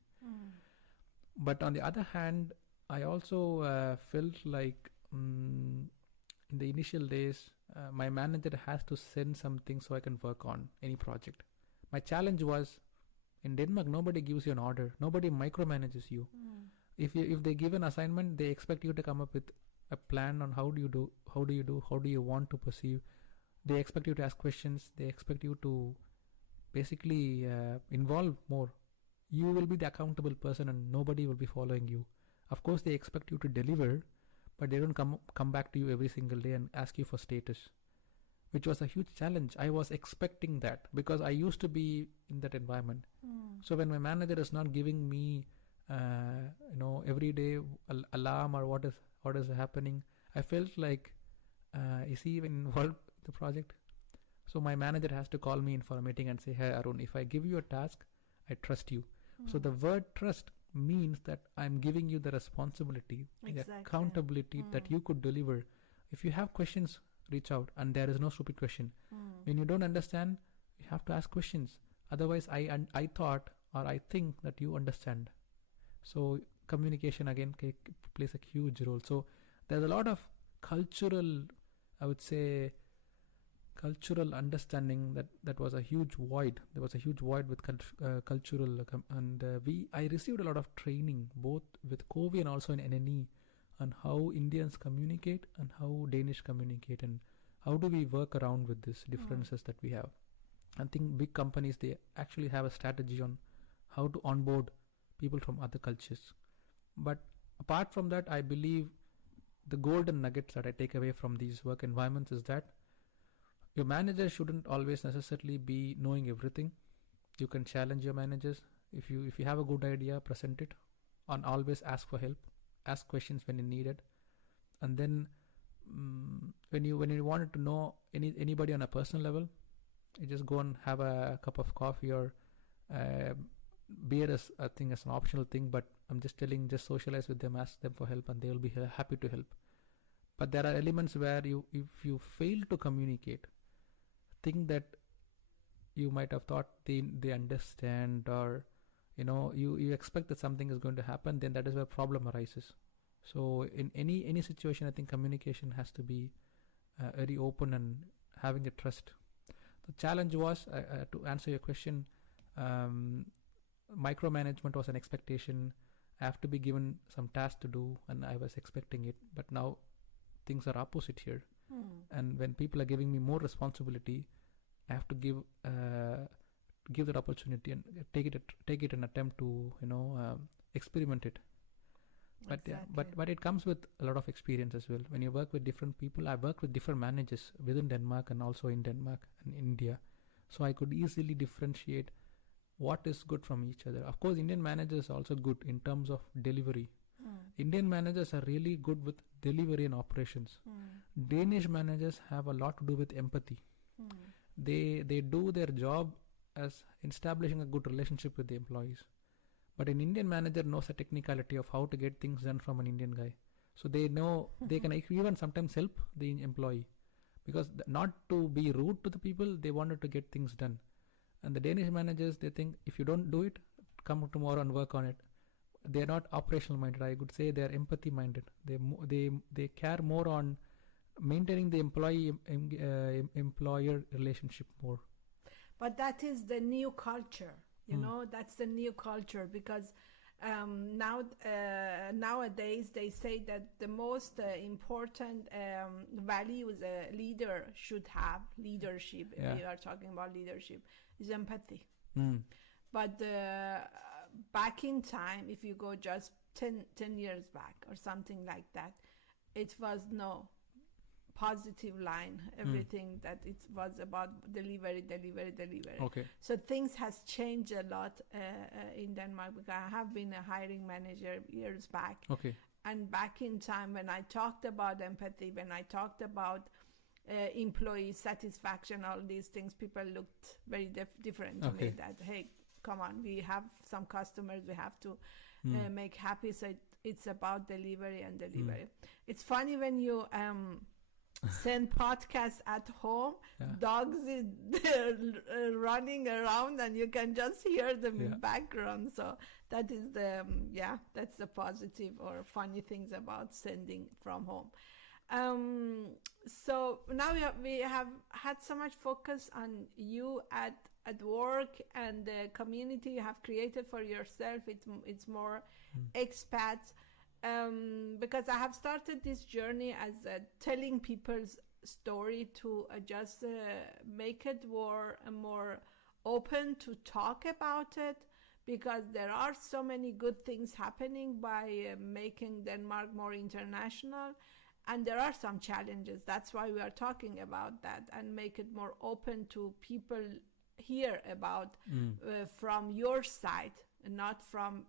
But on the other hand, I also felt like in the initial days, my manager has to send something so I can work on any project. My challenge was, in Denmark, nobody gives you an order. Nobody micromanages you. If they give an assignment, they expect you to come up with a plan on how do you want to perceive. They expect you to ask questions. They expect you to basically involve more. You will be the accountable person and nobody will be following you. Of course, they expect you to deliver, but they don't come back to you every single day and ask you for status, which was a huge challenge. I was expecting that because I used to be in that environment. So when my manager is not giving me every day alarm or what is happening, I felt like is he even involved in the project? So my manager has to call me in for a meeting and say, hey Arun, if I give you a task, I trust you. So the word trust means that I'm giving you the responsibility, the accountability that you could deliver. If you have questions, reach out, and there is no stupid question. When you don't understand, you have to ask questions. Otherwise, I thought or I think that you understand. So communication again plays a huge role. So there's a lot of cultural, I would say, cultural understanding that was a huge void. There was a huge void with cultural, I received a lot of training both with COVI and also in NNE on how Indians communicate and how Danish communicate and how do we work around with these differences that we have. I think big companies, they actually have a strategy on how to onboard people from other cultures. But apart from that, I believe the golden nuggets that I take away from these work environments is that your manager shouldn't always necessarily be knowing everything. You can challenge your managers. If you have a good idea, present it, and always ask for help. Ask questions when you need it. And then when you wanted to know anybody on a personal level, you just go and have a cup of coffee or beer is I think as an optional thing, but I'm just telling, just socialize with them, ask them for help, and they will be happy to help. But there are elements where if you fail to communicate, think that you might have thought they understand, or you expect that something is going to happen, then that is where problem arises. So in any situation, I think communication has to be very open and having a trust. The challenge was, to answer your question, micromanagement was an expectation. I have to be given some task to do, and I was expecting it. But now things are opposite here. And when people are giving me more responsibility, I have to give that opportunity and take it and attempt to experiment it. But Exactly. but it comes with a lot of experience as well. When you work with different people, I work with different managers within Denmark and also in Denmark and India, so I could easily differentiate what is good from each other. Of course, Indian managers are also good in terms of delivery. Indian managers are really good with delivery and operations. Danish managers have a lot to do with empathy. They do their job as establishing a good relationship with the employees. But an Indian manager knows the technicality of how to get things done from an Indian guy. So they know they can even sometimes help the employee, because not to be rude to the people, they wanted to get things done. And the Danish managers, they think if you don't do it, come tomorrow and work on it. They are not operational minded. I could say they are empathy minded. They care more on maintaining the employer relationship more. But that is the new culture, that's the new culture, because nowadays they say that the most important values a leader should have, leadership, if you are talking about leadership, is empathy. But back in time, if you go just 10 years back or something like that, it was no positive line, everything that it was about delivery. Okay. So things has changed a lot in Denmark, because I have been a hiring manager years back. Okay. And back in time, when I talked about empathy, when I talked about employee satisfaction, all these things, people looked very different to me. That, hey, come on, we have some customers we have to make happy, so it's about delivery and delivery. It's funny when you send podcasts at home, dogs they're running around and you can just hear them in background. So that is that's the positive or funny things about sending from home. So now we have had so much focus on you at work and the community you have created for yourself. It's more expats. Because I have started this journey as telling people's story to just make it more open to talk about it, because there are so many good things happening by making Denmark more international, and there are some challenges. That's why we are talking about that and make it more open to people hear about from your side, not from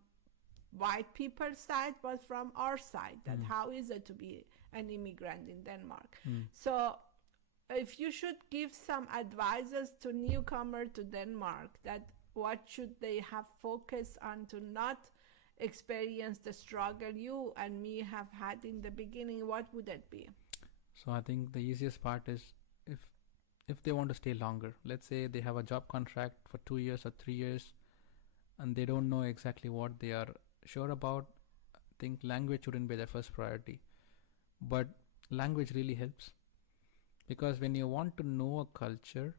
white people's side, but from our side, that how is it to be an immigrant in Denmark. So if you should give some advices to newcomer to Denmark, that what should they have focus on to not experience the struggle you and me have had in the beginning, what would it be? So I think the easiest part is if they want to stay longer, let's say they have a job contract for 2 years or 3 years and they don't know exactly what they are sure about, I think language shouldn't be their first priority. But language really helps, because when you want to know a culture,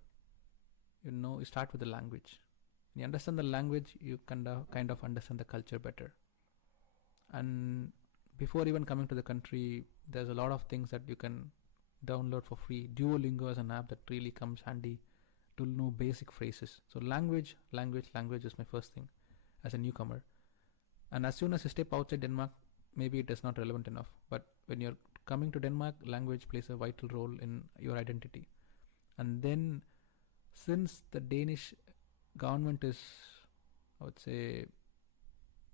you start with the language. When you understand the language, you kind of understand the culture better. And before even coming to the country, there's a lot of things that you can download for free. Duolingo is an app that really comes handy to know basic phrases. So language is my first thing as a newcomer. And as soon as you step outside Denmark, maybe it is not relevant enough. But when you're coming to Denmark, language plays a vital role in your identity. And then, since the Danish government is, I would say,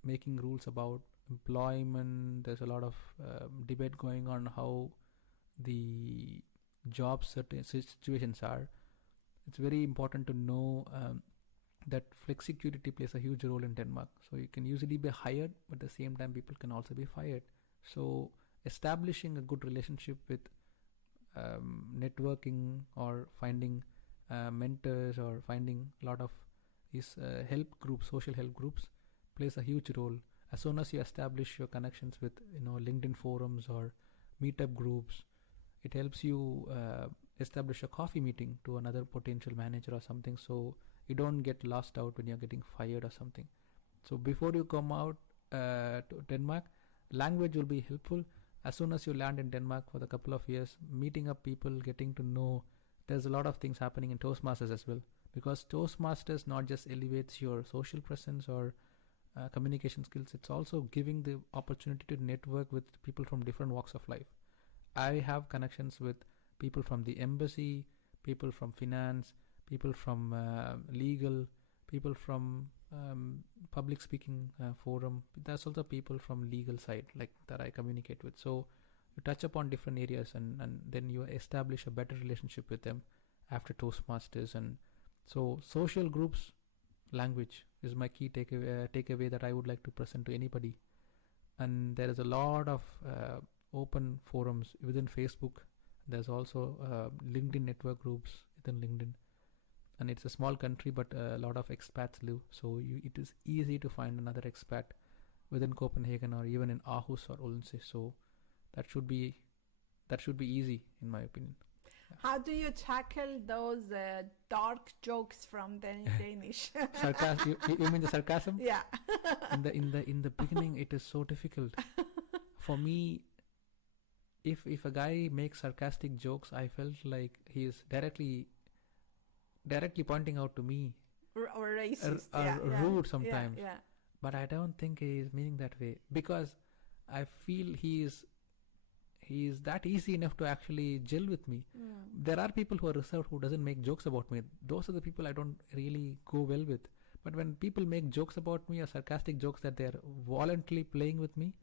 making rules about employment, there's a lot of debate going on how the job situations are. It's very important to know that flexicurity plays a huge role in Denmark. So you can usually be hired, but at the same time people can also be fired. So establishing a good relationship with networking or finding mentors or finding a lot of these help groups, social help groups, plays a huge role. As soon as you establish your connections with LinkedIn forums or meetup groups, it helps you establish a coffee meeting to another potential manager or something, so you don't get lost out when you're getting fired or something. So before you come out to Denmark, language will be helpful. As soon as you land in Denmark for the couple of years, meeting up people, getting to know, there's a lot of things happening in Toastmasters as well, because Toastmasters not just elevates your social presence or communication skills, it's also giving the opportunity to network with people from different walks of life. I have connections with people from the embassy, people from finance, people from legal, people from public speaking forum. There's also people from legal side like that I communicate with. So you touch upon different areas and then you establish a better relationship with them after Toastmasters. And so social groups, language is my key takeaway that I would like to present to anybody. And there is a lot of open forums within Facebook. There's also LinkedIn network groups within LinkedIn. And it's a small country, but a lot of expats live. So it is easy to find another expat within Copenhagen or even in Aarhus or Odense. So that should be easy, in my opinion. Yeah. How do you tackle those dark jokes from Danish? Sarcasm? You mean the sarcasm? Yeah. in the beginning, it is so difficult. For me, if a guy makes sarcastic jokes, I felt like he is directly pointing out to me, or racist, rude sometimes. Yeah. But I don't think he is meaning that way, because I feel he is that easy enough to actually gel with me. There are people who are reserved, who doesn't make jokes about me. Those are the people I don't really go well with. But when people make jokes about me or sarcastic jokes that they're voluntarily playing with me,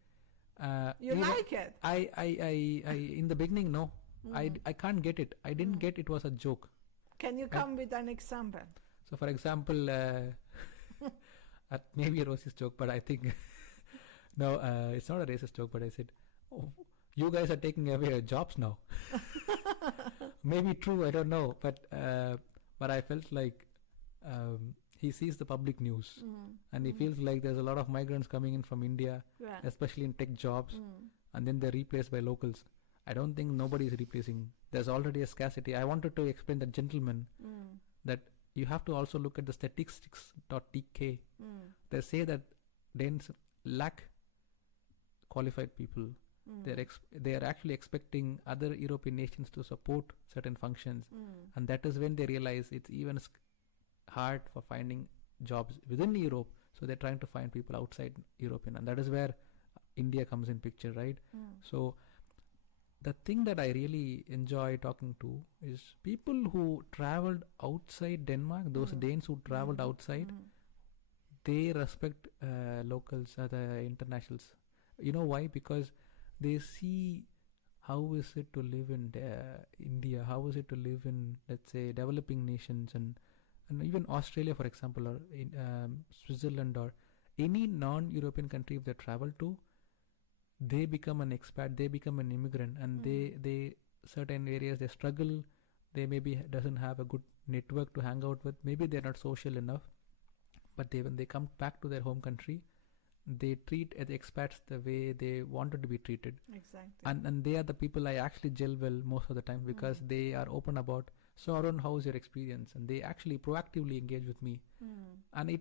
you like it. I in the beginning, no, I can't get it. I didn't get it was a joke. Can you come with an example? So, for example, maybe a racist joke, but I think no, it's not a racist joke. But I said, "Oh, you guys are taking away our jobs now." Maybe true, I don't know, but I felt like he sees the public news and he feels like there's a lot of migrants coming in from India, especially in tech jobs, and then they're replaced by locals. I don't think nobody is replacing. There's already a scarcity. I wanted to explain that gentleman that you have to also look at the statistics.tk. They say that Danes lack qualified people. They are actually expecting other European nations to support certain functions, and that is when they realize it's even hard for finding jobs within Europe. So they're trying to find people outside European, and that is where India comes in picture, right? So the thing that I really enjoy talking to is people who traveled outside Denmark. Those Danes who traveled outside, they respect locals, the internationals. You know why? Because they see how is it to live in India, how is it to live in, let's say, developing nations, and even Australia, for example, or in Switzerland, or any non-European country if they travel to, they become an expat, they become an immigrant, and they certain areas they struggle, they maybe doesn't have a good network to hang out with, maybe they're not social enough, but when they come back to their home country, they treat the expats the way they wanted to be treated. Exactly. And they are the people I actually gel well most of the time, because they are open about, so Arun, how's your experience? And they actually proactively engage with me. And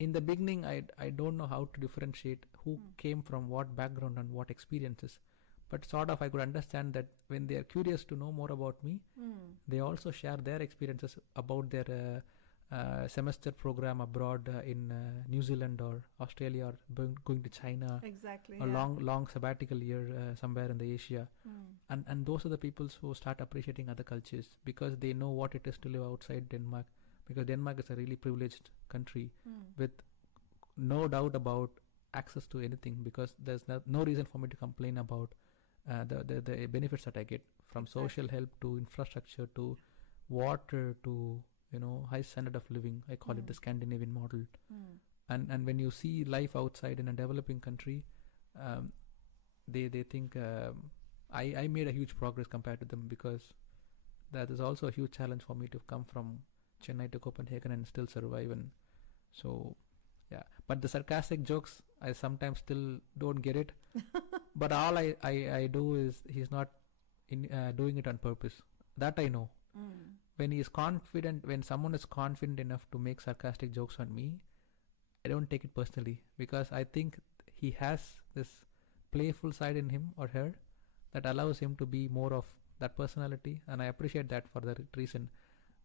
in the beginning, I don't know how to differentiate who came from what background and what experiences. But sort of I could understand that when they are curious to know more about me, they also share their experiences about their semester program abroad in New Zealand or Australia, or going to China. Exactly. A long sabbatical year somewhere in the Asia. And those are the people who start appreciating other cultures, because they know what it is to live outside Denmark, because Denmark is a really privileged country with no doubt about access to anything, because there's no reason for me to complain about the benefits that I get from social help to infrastructure to water to high standard of living. I call it the Scandinavian model. And when you see life outside in a developing country, they think I made a huge progress compared to them, because that is also a huge challenge for me to come from Chennai to Copenhagen and still survive. And so but the sarcastic jokes, I sometimes still don't get it. But all I do is he's not doing it on purpose. That I know. When he is confident, when someone is confident enough to make sarcastic jokes on me, I don't take it personally, because I think he has this playful side in him or her that allows him to be more of that personality, and I appreciate that for that reason.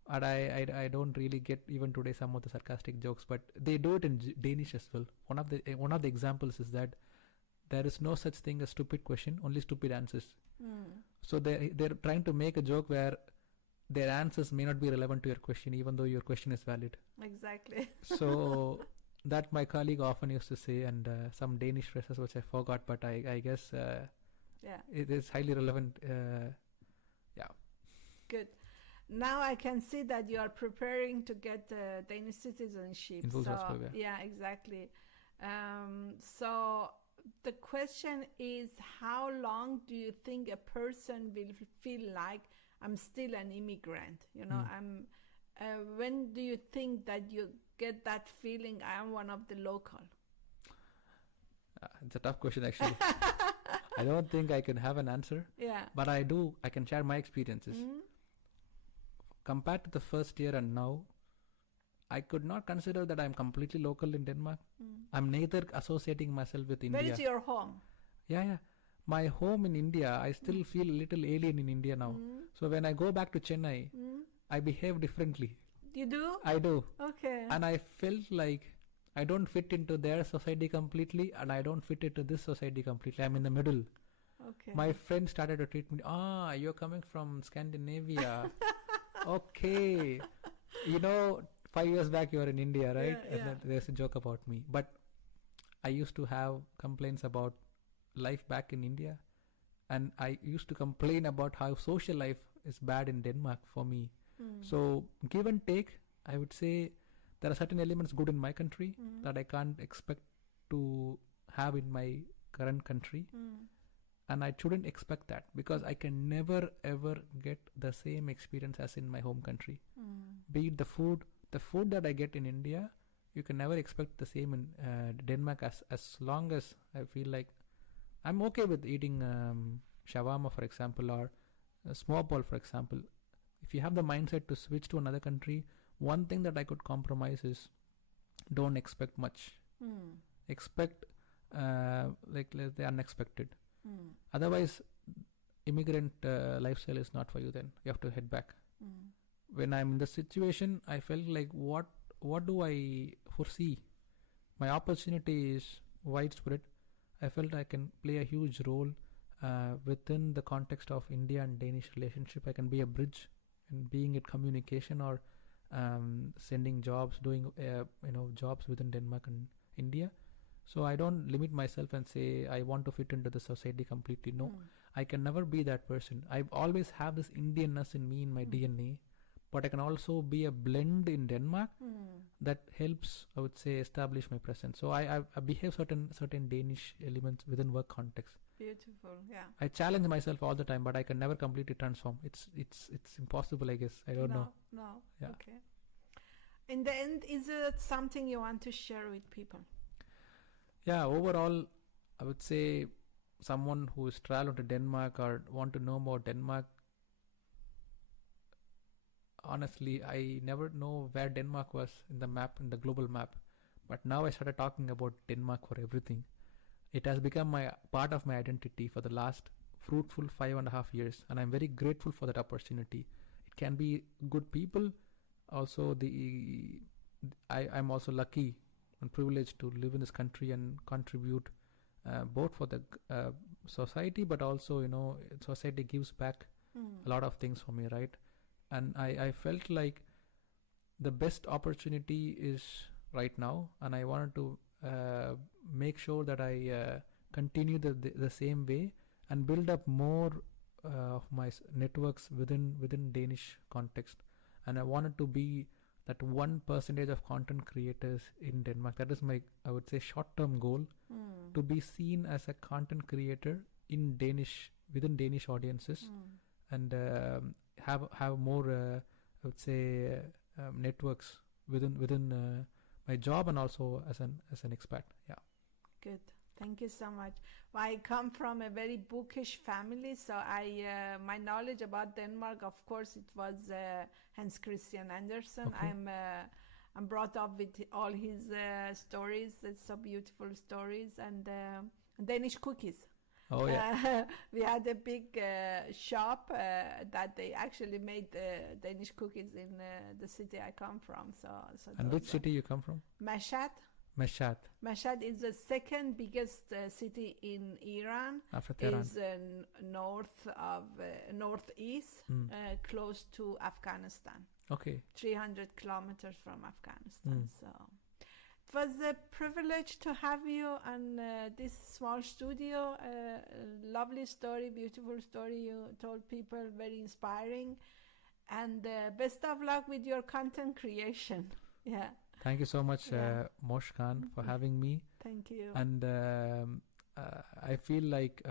And I don't really get even today some of the sarcastic jokes, but they do it in Danish as well. One of the examples is that there is no such thing as stupid question, only stupid answers. So they're trying to make a joke where their answers may not be relevant to your question, even though your question is valid. Exactly. So that my colleague often used to say, and some Danish phrases which I forgot, but I guess it is highly relevant. Good. Now I can see that you are preparing to get Danish citizenship. In Full yeah, exactly. So the question is, how long do you think a person will feel like I'm still an immigrant? When do you think that you get that feeling I am one of the local? It's a tough question, actually. I don't think I can have an answer. Yeah. But I can share my experiences. Compared to the first year and now, I could not consider that I'm completely local in Denmark. I'm neither associating myself with India. Where is your home? Yeah. My home in India, I still feel a little alien in India now. So when I go back to Chennai, I behave differently. You do? I do. Okay. And I felt like I don't fit into their society completely, and I don't fit into this society completely. I'm in the middle. Okay. My friends started to treat me, you're coming from Scandinavia. Okay. 5 years back you were in India, right? Yeah. And then there's a joke about me. But I used to have complaints about life back in India. and I used to complain about how social life is bad in Denmark for me. So give and take, I would say there are certain elements good in my country that I can't expect to have in my current country, and I shouldn't expect that, because I can never ever get the same experience as in my home country. Be it the food that I get in India, you can never expect the same in Denmark, as long as I feel like I'm okay with eating shawarma, for example, or small ball, for example. If you have the mindset to switch to another country, one thing that I could compromise is don't expect much. Expect like the unexpected. Otherwise, immigrant lifestyle is not for you. Then you have to head back. When I'm in the situation, I felt like what do I foresee? My opportunity is widespread. I felt I can play a huge role within the context of India and Danish relationship. I can be a bridge, and being it communication or sending jobs, doing jobs within Denmark and India. So I don't limit myself and say I want to fit into the society completely. No, I can never be that person. I always have this Indianness in me, in my DNA, but I can also be a blend in Denmark that helps, I would say, establish my presence. So I behave certain Danish elements within work context. Beautiful, yeah. I challenge myself all the time, but I can never completely transform. It's impossible, I guess. I don't know. No. Yeah. Okay. In the end, is it something you want to share with people? Yeah, overall, I would say someone who is traveled to Denmark or want to know about Denmark, honestly, I never know where Denmark was in the map, in the global map. But now I started talking about Denmark for everything. It has become part of my identity for the last fruitful 5.5 years, and I'm very grateful for that opportunity. It can be good people. Also, I'm also lucky and privileged to live in this country and contribute both for the society, but also society gives back a lot of things for me, right? And I felt like the best opportunity is right now, and I wanted to make sure that I continue the same way and build up more of my networks within Danish context. And I wanted to be that 1% of content creators in Denmark. That is my, I would say, short-term goal, to be seen as a content creator in Danish, within Danish audiences, and have more, I would say, networks within my job, and also as an expat. Yeah. Good. Thank you so much. Well, I come from a very bookish family, so my knowledge about Denmark, of course, it was Hans Christian Andersen. Okay. I'm brought up with all his stories. It's so beautiful stories, and Danish cookies. Oh yeah. We had a big shop that they actually made Danish cookies in the city I come from. So and which city you come from? Mashhad. Mashhad is the second biggest city in Iran. After Tehran. Is northeast, close to Afghanistan. Okay. 300 kilometers from Afghanistan. So it was a privilege to have you on this small studio. Lovely story, beautiful story you told people, very inspiring. And best of luck with your content creation. Yeah. Thank you so much, Mosh Khan, for having me. Thank you. And I feel like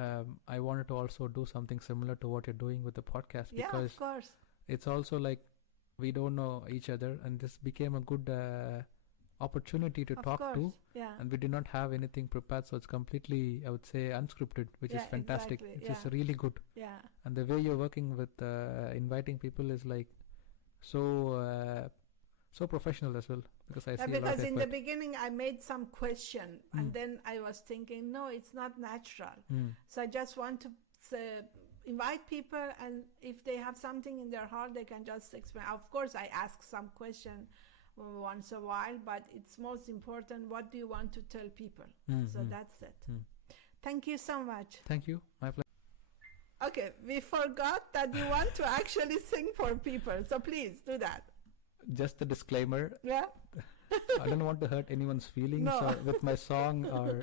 I wanted to also do something similar to what you're doing with the podcast, because of course, it's also like we don't know each other, and this became a good opportunity to talk to. Yeah. And we did not have anything prepared, so it's completely, I would say, unscripted, which is fantastic. Exactly. It's really good. Yeah. And the way you're working with inviting people is like so professional as well, because I see a lot of because in the effort. beginning I made some question, and then I was thinking, no, it's not natural. So I just want to invite people, and if they have something in their heart, they can just explain. Of course, I ask some question once a while, but it's most important, what do you want to tell people? So that's it. Thank you so much. Thank you. My pleasure. Okay, we forgot that you want to actually sing for people, so please do that. Just a disclaimer. Yeah. I don't want to hurt anyone's feelings with my song, or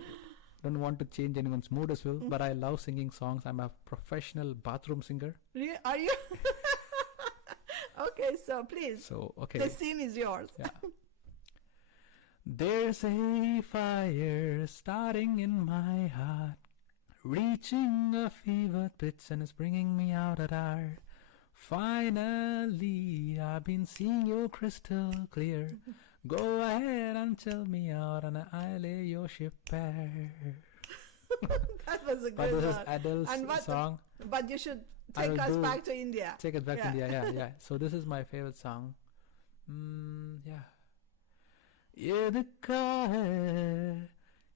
don't want to change anyone's mood as well, but I love singing songs. I'm a professional bathroom singer. Are you? Okay, so please. So, okay. The scene is yours. Yeah. There's a fire starting in my heart, reaching a fever pitch, and it's bringing me out at dark. Finally, I've been seeing you crystal clear. Go ahead and tell me out, and I lay your ship bare. That was a But good this one. is Adele's song. But you should take us back to India. Take it back to India, yeah. So this is my favorite song. Yeah. எதுக்காக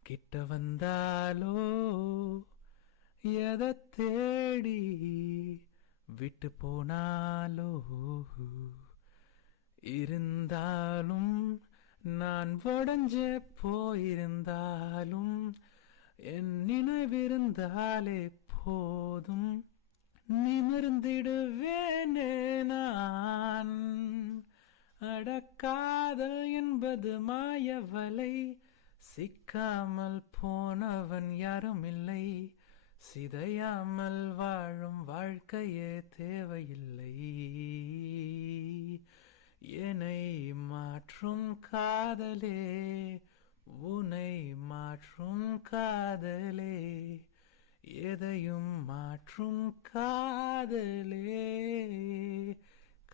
கிட்ட வந்தாலோ எதை தேடி விட்டு போனாலோ இருந்தாலும் நான் உடஞ்சே போயிருந்தாலும் என் நினைவிருந்தாலே போதும் நிமிர்ந்திடுவேனே நான் அடக்காதல் என்பது மாயவலை சிக்காமல் போனவன் யாரும் இல்லை சிதையாமல் வாழும் வாழ்க்கையே தேவையில்லை என்னை மாற்றும் காதலே உன்னை மாற்றும் காதலே எதையும் மாற்றும் காதலே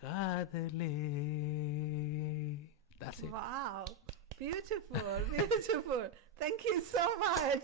காதலே. That's it. Wow. Beautiful. Beautiful. Thank you so much.